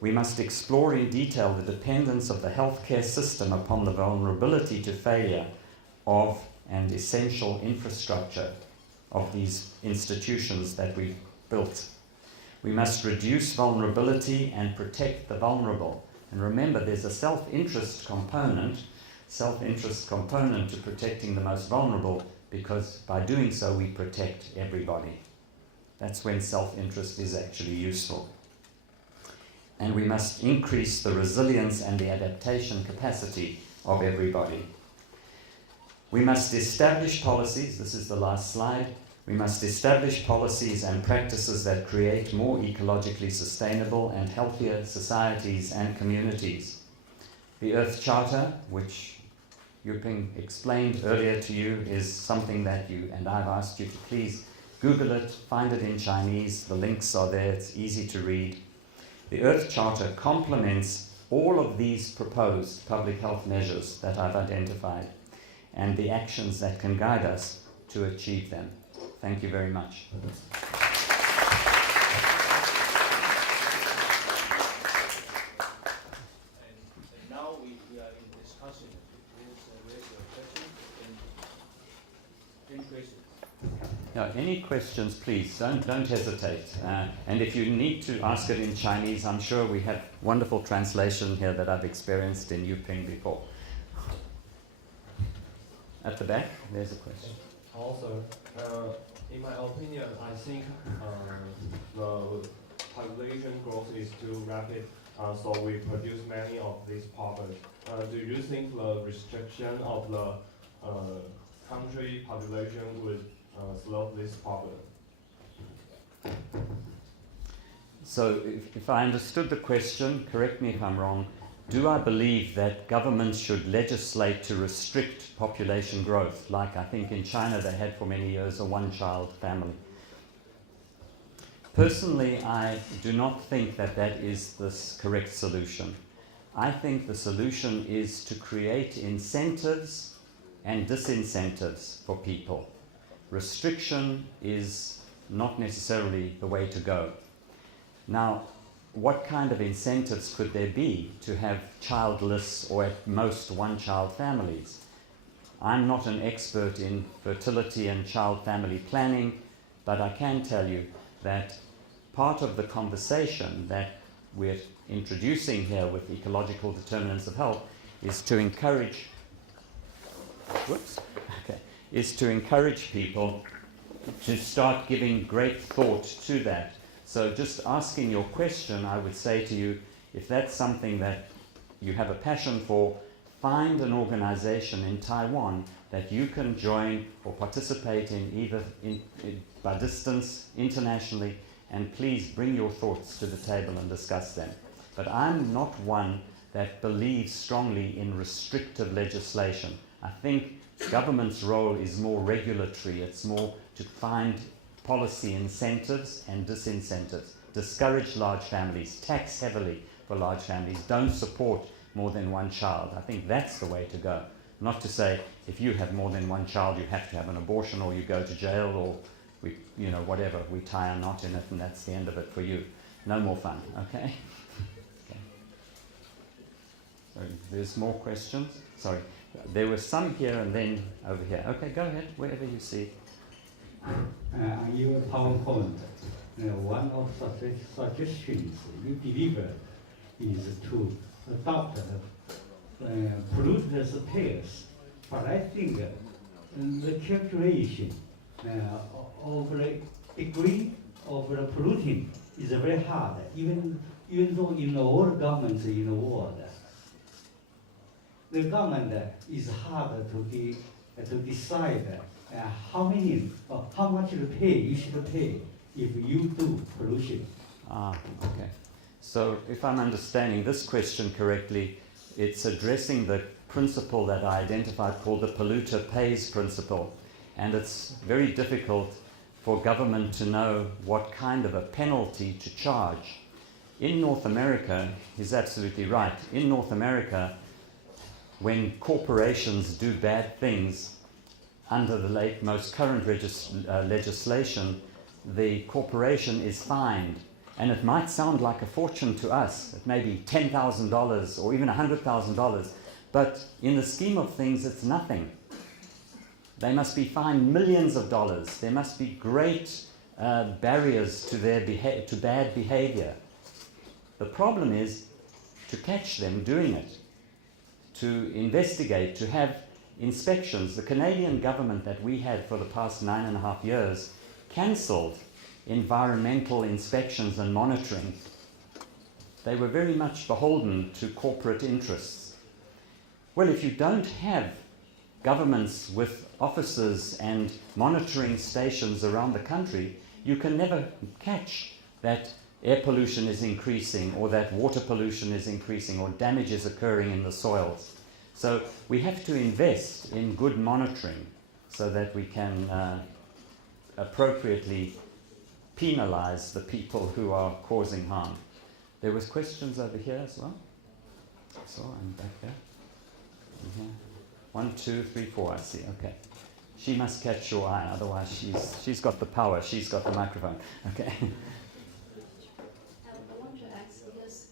We must explore in detail the dependence of the healthcare system upon the vulnerability to failure of and essential infrastructure of these institutions that we've built. We must reduce vulnerability and protect the vulnerable. And remember, there's a self-interest component to protecting the most vulnerable, because by doing so we protect everybody. That's when self-interest is actually useful. And we must increase the resilience and the adaptation capacity of everybody. We must establish policies, this is the last slide, we must establish policies and practices that create more ecologically sustainable and healthier societies and communities. The Earth Charter, which Yuping explained earlier to you, is something that you and I've asked you to please Google it, find it in Chinese, the links are there, it's easy to read. The Earth Charter complements all of these proposed public health measures that I've identified and the actions that can guide us to achieve them. Thank you very much. And now we are in discussion. Please raise your question. Any questions? Now, any questions, please, don't hesitate. And if you need to ask it in Chinese, I'm sure we have wonderful translation here that I've experienced in Yuping before. At the back, there's a question. Also, in my opinion, I think the population growth is too rapid so we produce many of these problems. Do you think the restriction of the country population would solve this problem? So if I understood the question, correct me if I'm wrong, do I believe that governments should legislate to restrict population growth, like I think in China they had for many years a one-child family? Personally, I do not think that that is the correct solution. I think the solution is to create incentives and disincentives for people. Restriction is not necessarily the way to go. Now, what kind of incentives could there be to have childless or at most one-child families? I'm not an expert in fertility and child family planning, but I can tell you that part of the conversation that we're introducing here with ecological determinants of health is to encourage people to start giving great thought to that. So just asking your question, I would say to you, if that's something that you have a passion for, find an organization in Taiwan that you can join or participate in, either by distance, internationally, and please bring your thoughts to the table and discuss them. But I'm not one that believes strongly in restrictive legislation. I think government's role is more regulatory. It's more to find policy incentives and disincentives. Discourage large families, tax heavily for large families, don't support more than one child. I think that's the way to go. Not to say if you have more than one child you have to have an abortion or you go to jail or whatever, we tie a knot in it and that's the end of it for you. No more fun, okay? Okay. So there's more questions? Sorry. There were some here and then over here. Okay, go ahead, wherever you see. Your PowerPoint, one of the suggestions you delivered is to adopt polluter's tax. But I think the calculation of the degree of the polluting is very hard, even though in all governments in the world, the government is hard to decide how much to pay, you should pay if you do pollution. Okay. So if I'm understanding this question correctly, it's addressing the principle that I identified called the polluter pays principle. And it's very difficult for government to know what kind of a penalty to charge. In North America, he's absolutely right. In North America, when corporations do bad things, under the most current legislation, the corporation is fined. And it might sound like a fortune to us. It may be $10,000 or even $100,000. But in the scheme of things, it's nothing. They must be fined millions of dollars. There must be great barriers to their to bad behavior. The problem is to catch them doing it, to investigate, to have inspections. The Canadian government that we had for the past 9.5 years cancelled environmental inspections and monitoring. They were very much beholden to corporate interests. Well, if you don't have governments with offices and monitoring stations around the country, you can never catch that air pollution is increasing or that water pollution is increasing or damage is occurring in the soils. So we have to invest in good monitoring so that we can appropriately penalize the people who are causing harm. There was questions over here as well. So I'm back there. Mm-hmm. 1, 2, 3, 4, I see. Okay. She must catch your eye, otherwise she's got the power, she's got the microphone. Okay. I want to ask, because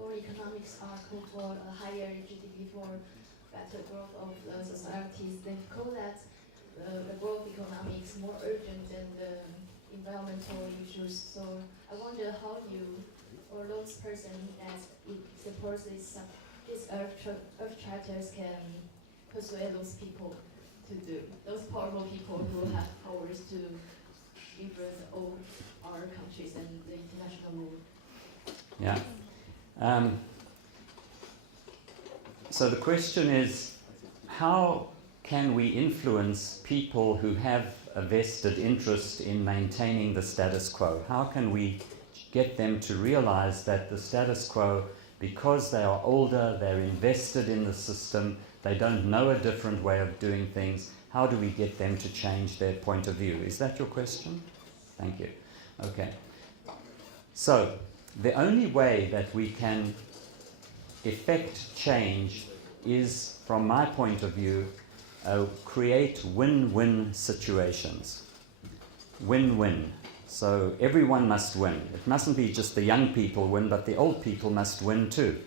all economics are called for a higher GDP for better growth of the societies. They call that the growth economics more urgent than the environmental issues. So I wonder how you or those persons that support these earth charters can persuade those people to do, those powerful people who have powers to influence all our countries and the international law. Yeah. So the question is, how can we influence people who have a vested interest in maintaining the status quo? How can we get them to realize that the status quo, because they are older, they're invested in the system, they don't know a different way of doing things, how do we get them to change their point of view? Is that your question? Thank you. Okay. So, the only way that we can effect change is, from my point of view, create win-win situations. Win-win. So everyone must win. It mustn't be just the young people win, but the old people must win too.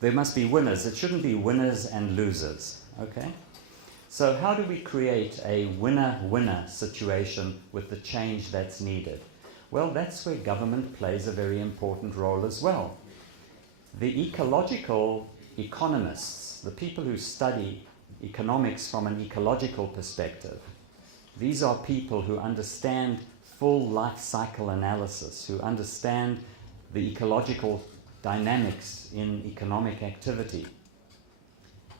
There must be winners. It shouldn't be winners and losers. Okay? So how do we create a winner-winner situation with the change that's needed? Well, that's where government plays a very important role as well. The ecological economists, the people who study economics from an ecological perspective, these are people who understand full life cycle analysis, who understand the ecological dynamics in economic activity.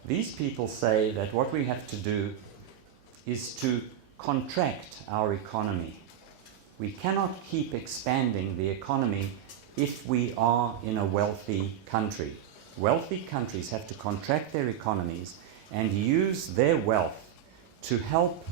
These people say that what we have to do is to contract our economy. We cannot keep expanding the economy if we are in a wealthy country. Wealthy countries have to contract their economies and use their wealth to help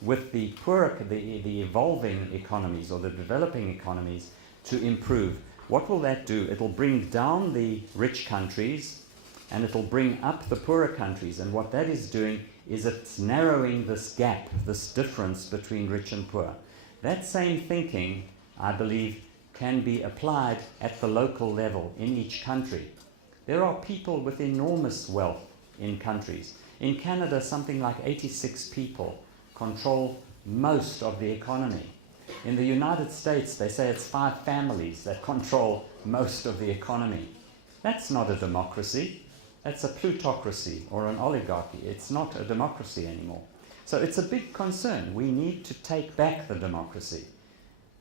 with the poorer, the evolving economies or the developing economies to improve. What will that do? It'll bring down the rich countries and it'll bring up the poorer countries. And what that is doing is it's narrowing this gap, this difference between rich and poor. That same thinking, I believe, can be applied at the local level in each country. There are people with enormous wealth in countries. In Canada, something like 86 people control most of the economy. In the United States, they say it's 5 families that control most of the economy. That's not a democracy. That's a plutocracy or an oligarchy. It's not a democracy anymore. So it's a big concern. We need to take back the democracy.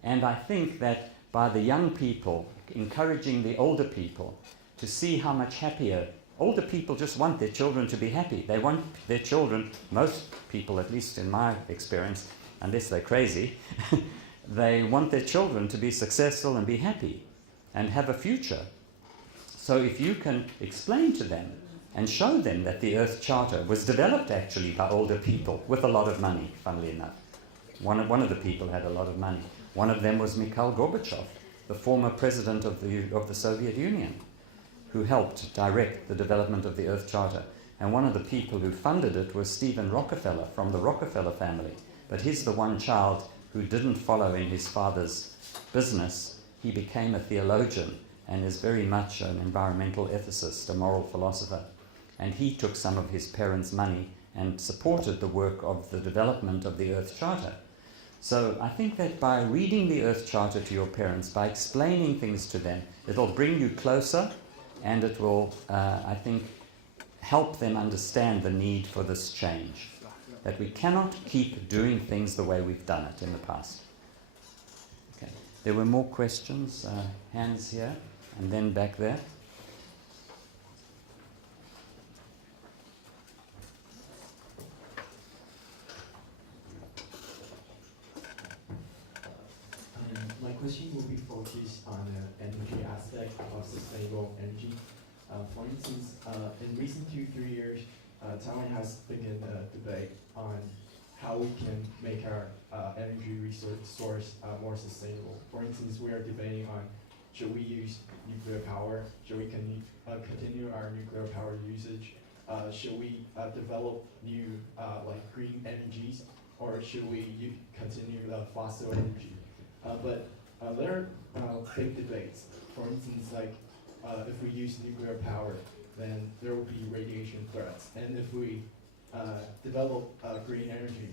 And I think that by the young people encouraging the older people to see how much happier. Older people just want their children to be happy. They want their children, most people, at least in my experience, unless they're crazy, they want their children to be successful and be happy and have a future. So if you can explain to them and show them that the Earth Charter was developed actually by older people with a lot of money, funnily enough. One of the people had a lot of money. One of them was Mikhail Gorbachev, the former president of the Soviet Union, who helped direct the development of the Earth Charter. And one of the people who funded it was Stephen Rockefeller from the Rockefeller family. But he's the one child who didn't follow in his father's business. He became a theologian and is very much an environmental ethicist, a moral philosopher. And he took some of his parents' money and supported the work of the development of the Earth Charter. So I think that by reading the Earth Charter to your parents, by explaining things to them, it'll bring you closer. And it will, I think, help them understand the need for this change. That we cannot keep doing things the way we've done it in the past. Okay. There were more questions. Hands here, and then back there. My question will be focused on the energy aspect of sustainable energy. For instance, in recent 2-3 years, Taiwan has begun a debate on how we can make our energy source more sustainable. For instance, we are debating on should we use nuclear power? Should we continue our nuclear power usage? Should we develop new like green energies, or should we continue fossil energy? But there are big debates. For instance, like if we use nuclear power, then there will be radiation threats. And if we develop green energy,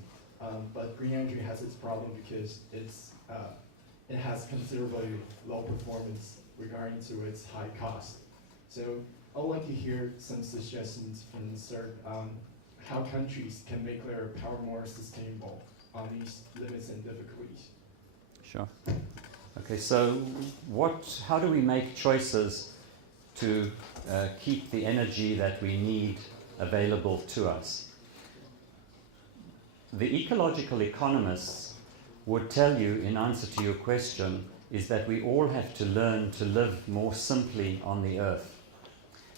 but green energy has its problem because it has considerably low performance regarding to its high cost. So I would like to hear some suggestions from the sir how countries can make their power more sustainable on these limits and difficulties. Sure. Okay, so how do we make choices to keep the energy that we need available to us. The ecological economists would tell you, in answer to your question, is that we all have to learn to live more simply on the earth.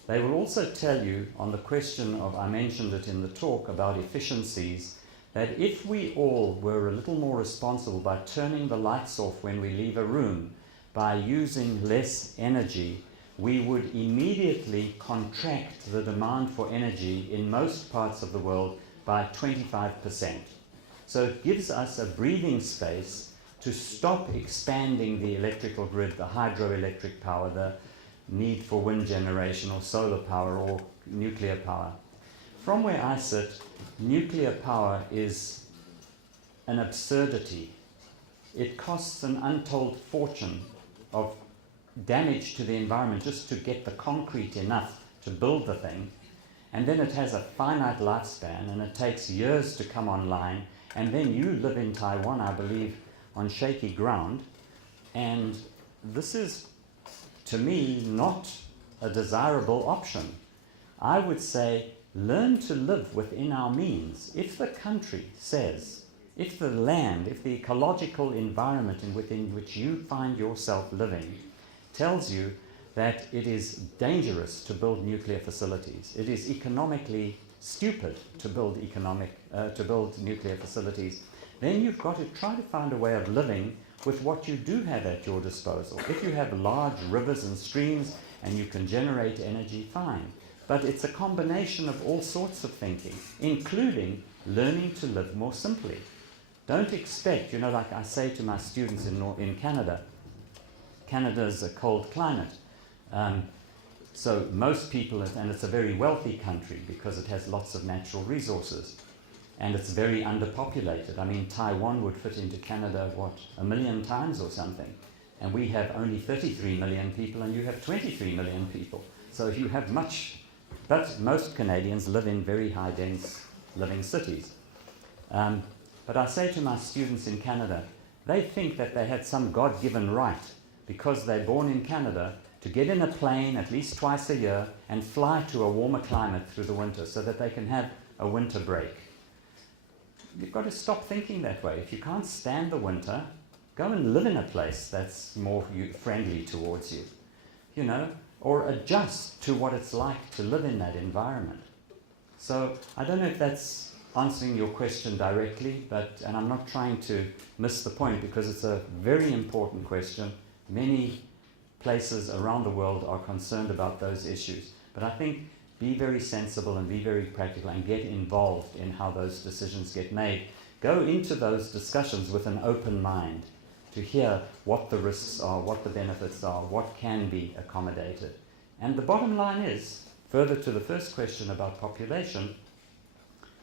They will also tell you, on the question of, I mentioned it in the talk, about efficiencies, that if we all were a little more responsible by turning the lights off when we leave a room, by using less energy, we would immediately contract the demand for energy in most parts of the world by 25%. So it gives us a breathing space to stop expanding the electrical grid, the hydroelectric power, the need for wind generation or solar power or nuclear power. From where I sit, nuclear power is an absurdity. It costs an untold fortune of damage to the environment just to get the concrete enough to build the thing, and then it has a finite lifespan and it takes years to come online, and then you live in Taiwan, I believe, on shaky ground, and this is, to me, not a desirable option. I would say learn to live within our means. If the country says, if the land, if the ecological environment within which you find yourself living tells you that it is dangerous to build nuclear facilities, it is economically stupid to build nuclear facilities, then you've got to try to find a way of living with what you do have at your disposal. If you have large rivers and streams and you can generate energy, fine. But it's a combination of all sorts of thinking, including learning to live more simply. Don't expect, like I say to my students in Canada, Canada's a cold climate. So most people, and it's a very wealthy country because it has lots of natural resources, and it's very underpopulated. I mean, Taiwan would fit into Canada, 1 million times or something, and we have only 33 million people and you have 23 million people. So you have much, but most Canadians live in very high dense living cities. But I say to my students in Canada, they think that they had some God-given right, because they're born in Canada, to get in a plane at least twice a year and fly to a warmer climate through the winter so that they can have a winter break. You've got to stop thinking that way. If you can't stand the winter, go and live in a place that's more friendly towards you, or adjust to what it's like to live in that environment. So I don't know if that's answering your question directly, and I'm not trying to miss the point because it's a very important question. Many places around the world are concerned about those issues. But I think be very sensible and be very practical and get involved in how those decisions get made. Go into those discussions with an open mind to hear what the risks are, what the benefits are, what can be accommodated. And the bottom line is, further to the first question about population,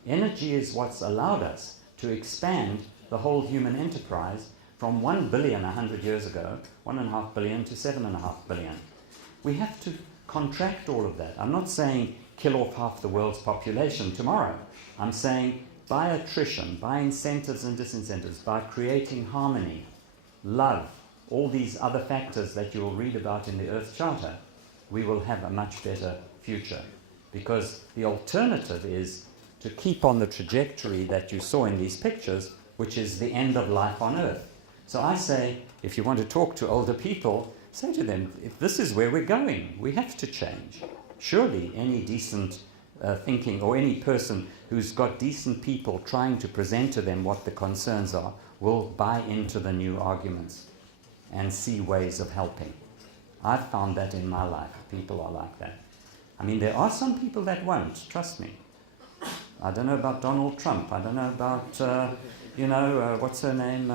energy is what's allowed us to expand the whole human enterprise from 1 billion 100 years ago, 1.5 billion to 7.5 billion. We have to contract all of that. I'm not saying kill off half the world's population tomorrow. I'm saying by attrition, by incentives and disincentives, by creating harmony, love, all these other factors that you will read about in the Earth Charter, we will have a much better future. Because the alternative is to keep on the trajectory that you saw in these pictures, which is the end of life on Earth. So I say, if you want to talk to older people, say to them, if this is where we're going, we have to change. Surely any decent thinking, or any person who's got decent people trying to present to them what the concerns are, will buy into the new arguments and see ways of helping. I've found that in my life. People are like that. I mean, there are some people that won't, trust me. I don't know about Donald Trump. I don't know about, what's her name,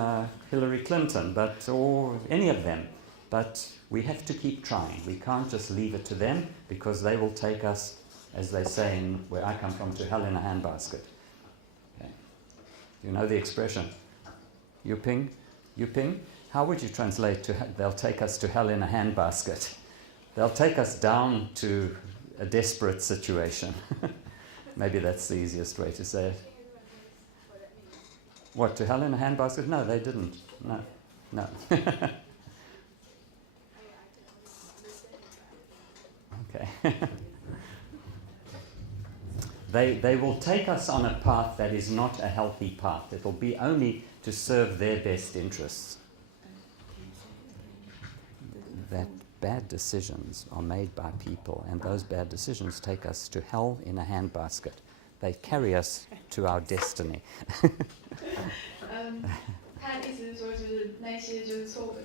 Hillary Clinton, or any of them. But we have to keep trying. We can't just leave it to them, because they will take us, as they say in where I come from, to hell in a handbasket. Okay. You know the expression? Yuping? How would you translate to they'll take us to hell in a handbasket? They'll take us down to a desperate situation. Maybe that's the easiest way to say it. What, to hell in a handbasket? No, they didn't. No. Okay. They will take us on a path that is not a healthy path. It will be only to serve their best interests. That bad decisions are made by people, and those bad decisions take us to hell in a handbasket. They carry us to our destiny. 他的意思是说，就是那些就是错误的，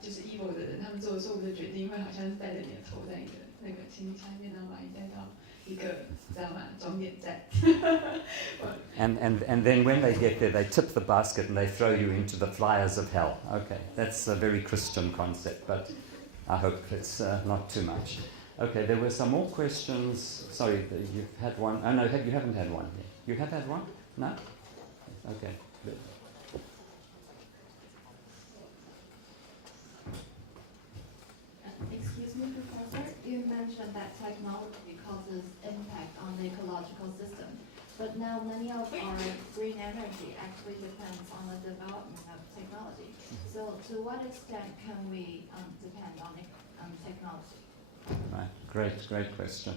就是 evil 的人，他们做的错误的决定，会好像是带着你的头在那个行李箱里面，然后把你带到一个，知道吗？终点站。and then when they get there, they tip the basket and they throw you into the flyers of hell. Okay, that's a very Christian concept, but I hope it's not too much. Okay, there were some more questions. Sorry, you've had one. Oh no, you haven't had one yet. You have had one? No? Okay. Excuse me, Professor. You mentioned that technology causes impact on the ecological system, but now many of our green energy actually depends on the development of technology. So, to what extent can we depend on technology? Right, great question.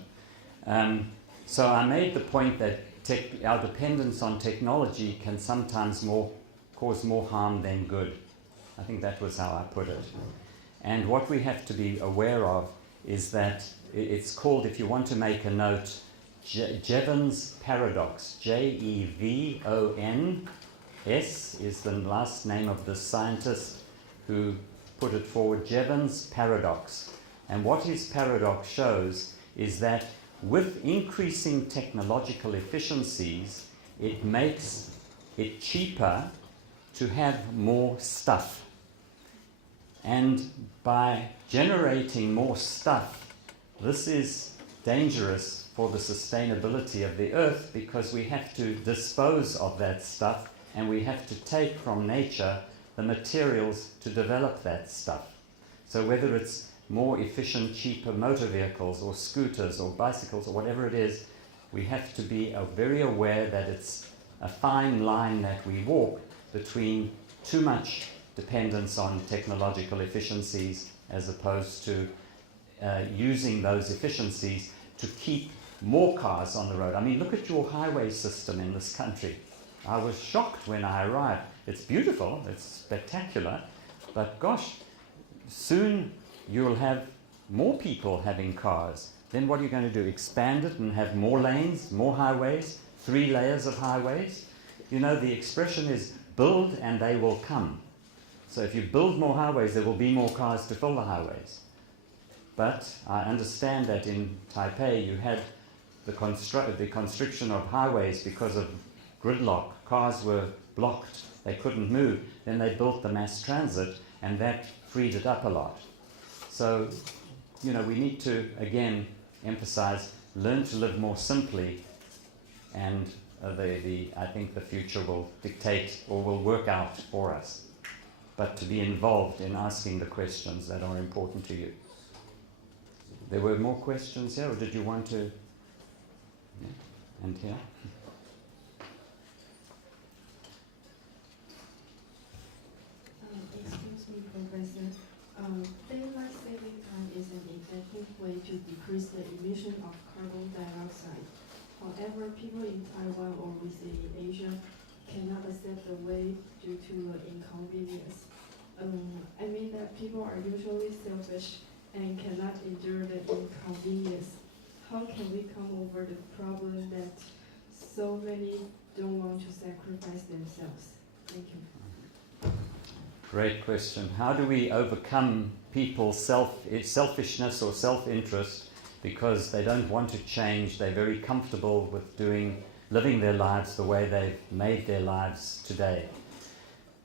So I made the point that our dependence on technology can sometimes cause more harm than good. I think that was how I put it. And what we have to be aware of is that it's called, if you want to make a note, Jevons paradox. Jevons is the last name of the scientist who put it forward, Jevons paradox. And what his paradox shows is that with increasing technological efficiencies, it makes it cheaper to have more stuff. And by generating more stuff, this is dangerous for the sustainability of the earth, because we have to dispose of that stuff and we have to take from nature the materials to develop that stuff. So whether it's more efficient, cheaper motor vehicles or scooters or bicycles or whatever it is, we have to be very aware that it's a fine line that we walk between too much dependence on technological efficiencies as opposed to using those efficiencies to keep more cars on the road. I mean, look at your highway system in this country. I was shocked when I arrived. It's beautiful, it's spectacular, but gosh, soon you'll have more people having cars. Then what are you going to do? Expand it and have more lanes, more highways, 3 layers of highways? You know, the expression is build and they will come. So if you build more highways, there will be more cars to fill the highways. But I understand that in Taipei you had the constriction of highways because of gridlock. Cars were blocked, they couldn't move. Then they built the mass transit and that freed it up a lot. So, you know, we need to, again, emphasize, learn to live more simply, and I think the future will dictate or will work out for us. But to be involved in asking the questions that are important to you. There were more questions here, or did you want to? Yeah. And here? Excuse me, Professor. Daylight saving time is an effective way to decrease the emission of carbon dioxide. However, people in Taiwan or within Asia cannot accept the way due to the inconvenience. I mean that people are usually selfish and cannot endure the inconvenience. How can we come over the problem that so many don't want to sacrifice themselves? Thank you. Great question. How do we overcome people's selfishness or self-interest because they don't want to change, they're very comfortable with living their lives the way they've made their lives today?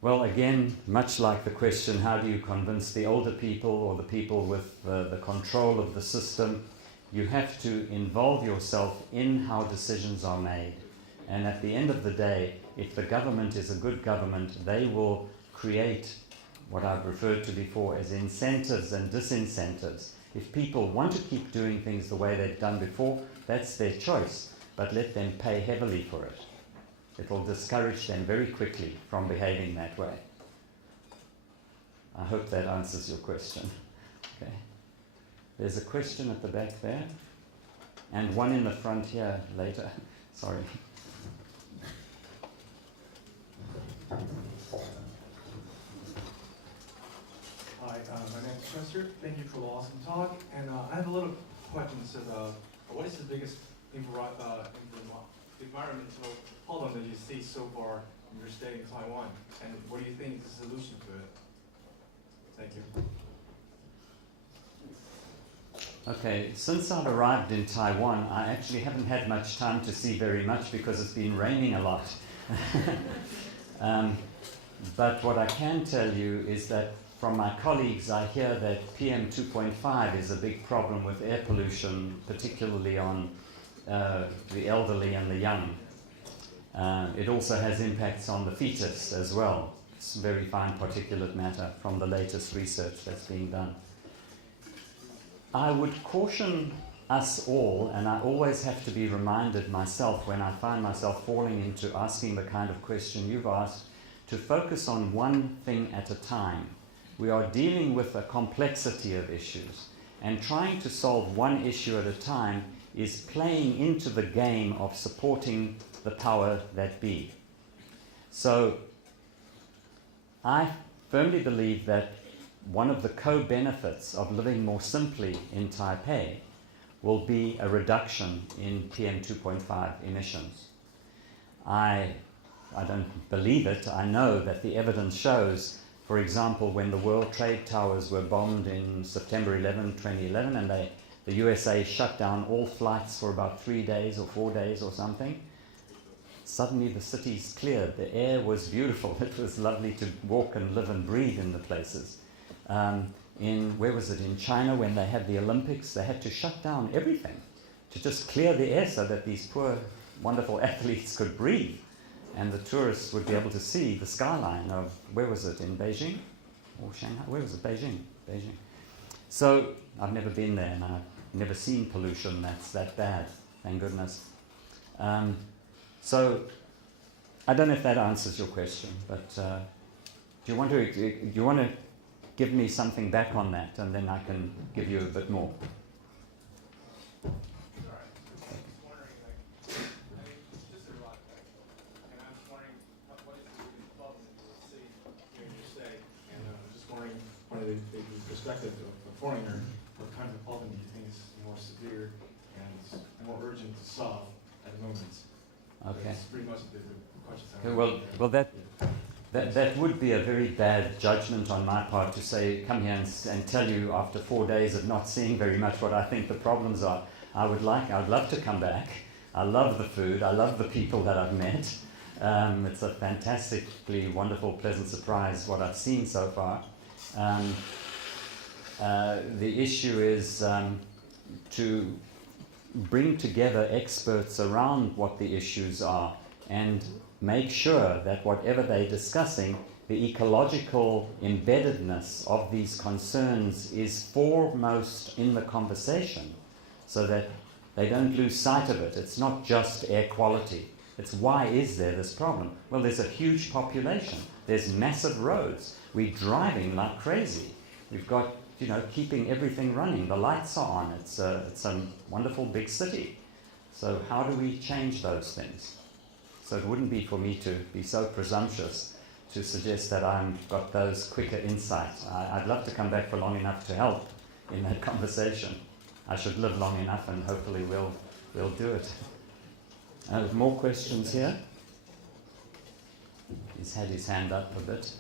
Well, again, much like the question, how do you convince the older people or the people with the control of the system? You have to involve yourself in how decisions are made. And at the end of the day, if the government is a good government, they will create what I've referred to before as incentives and disincentives. If people want to keep doing things the way they've done before, that's their choice, but let them pay heavily for it. It will discourage them very quickly from behaving that way. I hope that answers your question. Okay. There's a question at the back there, and one in the front here later. Sorry. Hi, my name is Chester. Thank you for the awesome talk. And I have a little question. So, what is the biggest environmental problem that you see so far in your stay in Taiwan? And what do you think is the solution to it? Thank you. Okay, since I've arrived in Taiwan, I actually haven't had much time to see very much because it's been raining a lot. But what I can tell you is that from my colleagues, I hear that PM 2.5 is a big problem with air pollution, particularly on the elderly and the young. It also has impacts on the fetus as well. It's very fine particulate matter from the latest research that's being done. I would caution us all, and I always have to be reminded myself when I find myself falling into asking the kind of question you've asked, to focus on one thing at a time. We are dealing with a complexity of issues, and trying to solve one issue at a time is playing into the game of supporting the power that be. So I firmly believe that one of the co-benefits of living more simply in Taipei will be a reduction in PM 2.5 emissions. I don't believe it. I know that the evidence shows, for example, when the World Trade Towers were bombed in September 11, 2011, and the USA shut down all flights for about 3 days or 4 days or something, suddenly the city's cleared. The air was beautiful. It was lovely to walk and live and breathe in the places. Where was it? In China, when they had the Olympics, they had to shut down everything to just clear the air so that these poor, wonderful athletes could breathe. And the tourists would be able to see the skyline of, where was it, in Beijing? Or Shanghai? Where was it? Beijing. So, I've never been there, and I've never seen pollution that's that bad, thank goodness. So, I don't know if that answers your question, but do you want to give me something back on that, and then I can give you a bit more? The perspective of a foreigner, what kind of problem do you think is more severe and more urgent to solve at the moment? Okay. That's pretty much the question. Okay, well, that would be a very bad judgment on my part to say, come here and tell you after 4 days of not seeing very much what I think the problems are. I would love to come back. I love the food. I love the people that I've met. It's a fantastically wonderful, pleasant surprise what I've seen so far. The issue is to bring together experts around what the issues are and make sure that whatever they're discussing, the ecological embeddedness of these concerns is foremost in the conversation so that they don't lose sight of it. It's not just air quality. It's why is there this problem? Well, there's a huge population. There's massive roads. We're driving like crazy. We've got, keeping everything running. The lights are on. It's a wonderful big city. So how do we change those things? So it wouldn't be for me to be so presumptuous to suggest that I've got those quicker insights. I'd love to come back for long enough to help in that conversation. I should live long enough, and hopefully we'll do it. More questions here? He's had his hand up a bit.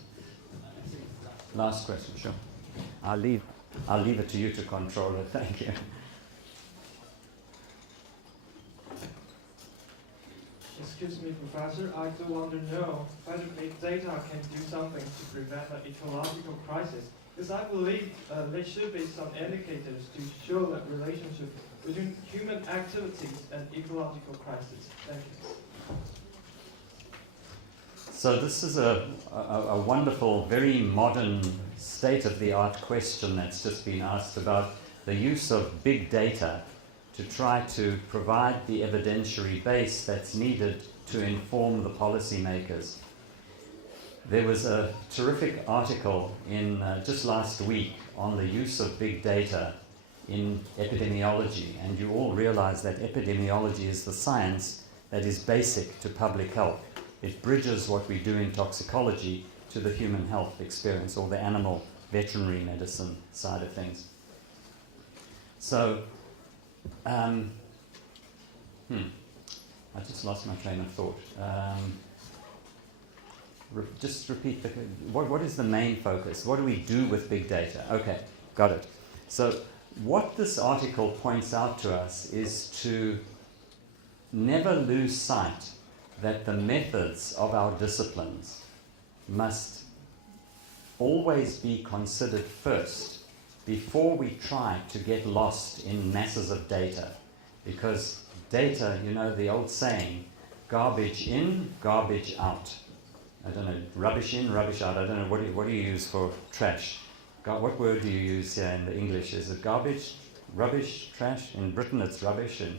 Last question, sure. I'll leave it to you to control it. Thank you. Excuse me, Professor. I do want to know whether big data can do something to prevent an ecological crisis. Because I believe there should be some indicators to show that relationship between human activities and ecological crisis. Thank you. So this is a wonderful, very modern, state-of-the-art question that's just been asked about the use of big data to try to provide the evidentiary base that's needed to inform the policymakers. There was a terrific article in just last week on the use of big data in epidemiology, and you all realize that epidemiology is the science that is basic to public health. It bridges what we do in toxicology to the human health experience, or the animal veterinary medicine side of things. So, I just lost my train of thought. Just repeat, what is the main focus? What do we do with big data? Okay, got it. So what this article points out to us is to never lose sight that the methods of our disciplines must always be considered first before we try to get lost in masses of data. Because data, you know the old saying, garbage in, garbage out. I don't know, rubbish in, rubbish out. I don't know, what do you use for trash? What word do you use here in the English? Is it garbage, rubbish, trash? In Britain it's rubbish, and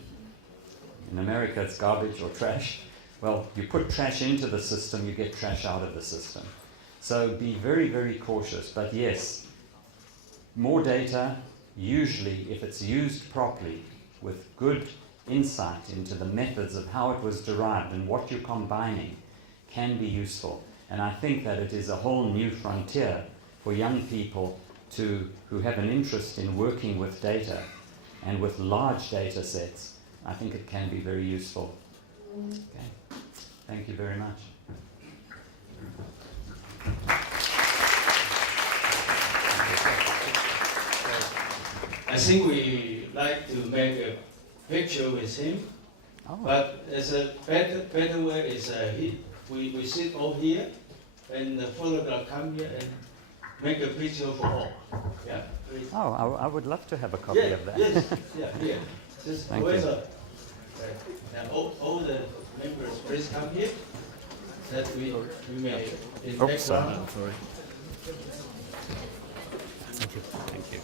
in America it's garbage or trash. Well, you put trash into the system, you get trash out of the system. So be very, very cautious. But yes, more data, usually, if it's used properly, with good insight into the methods of how it was derived and what you're combining, can be useful. And I think that it is a whole new frontier for young people who have an interest in working with data and with large data sets. I think it can be very useful. Okay. Thank you very much. I think we like to make a picture with him, but as a better way is we sit all here, and the photograph come here and make a picture for all. Yeah. Please. Oh, I would love to have a copy of that. Yes. Yeah. Here. Just Thank where's you. And all the members, please come here. That we may in Oh, background. sorry. Thank you. Thank you.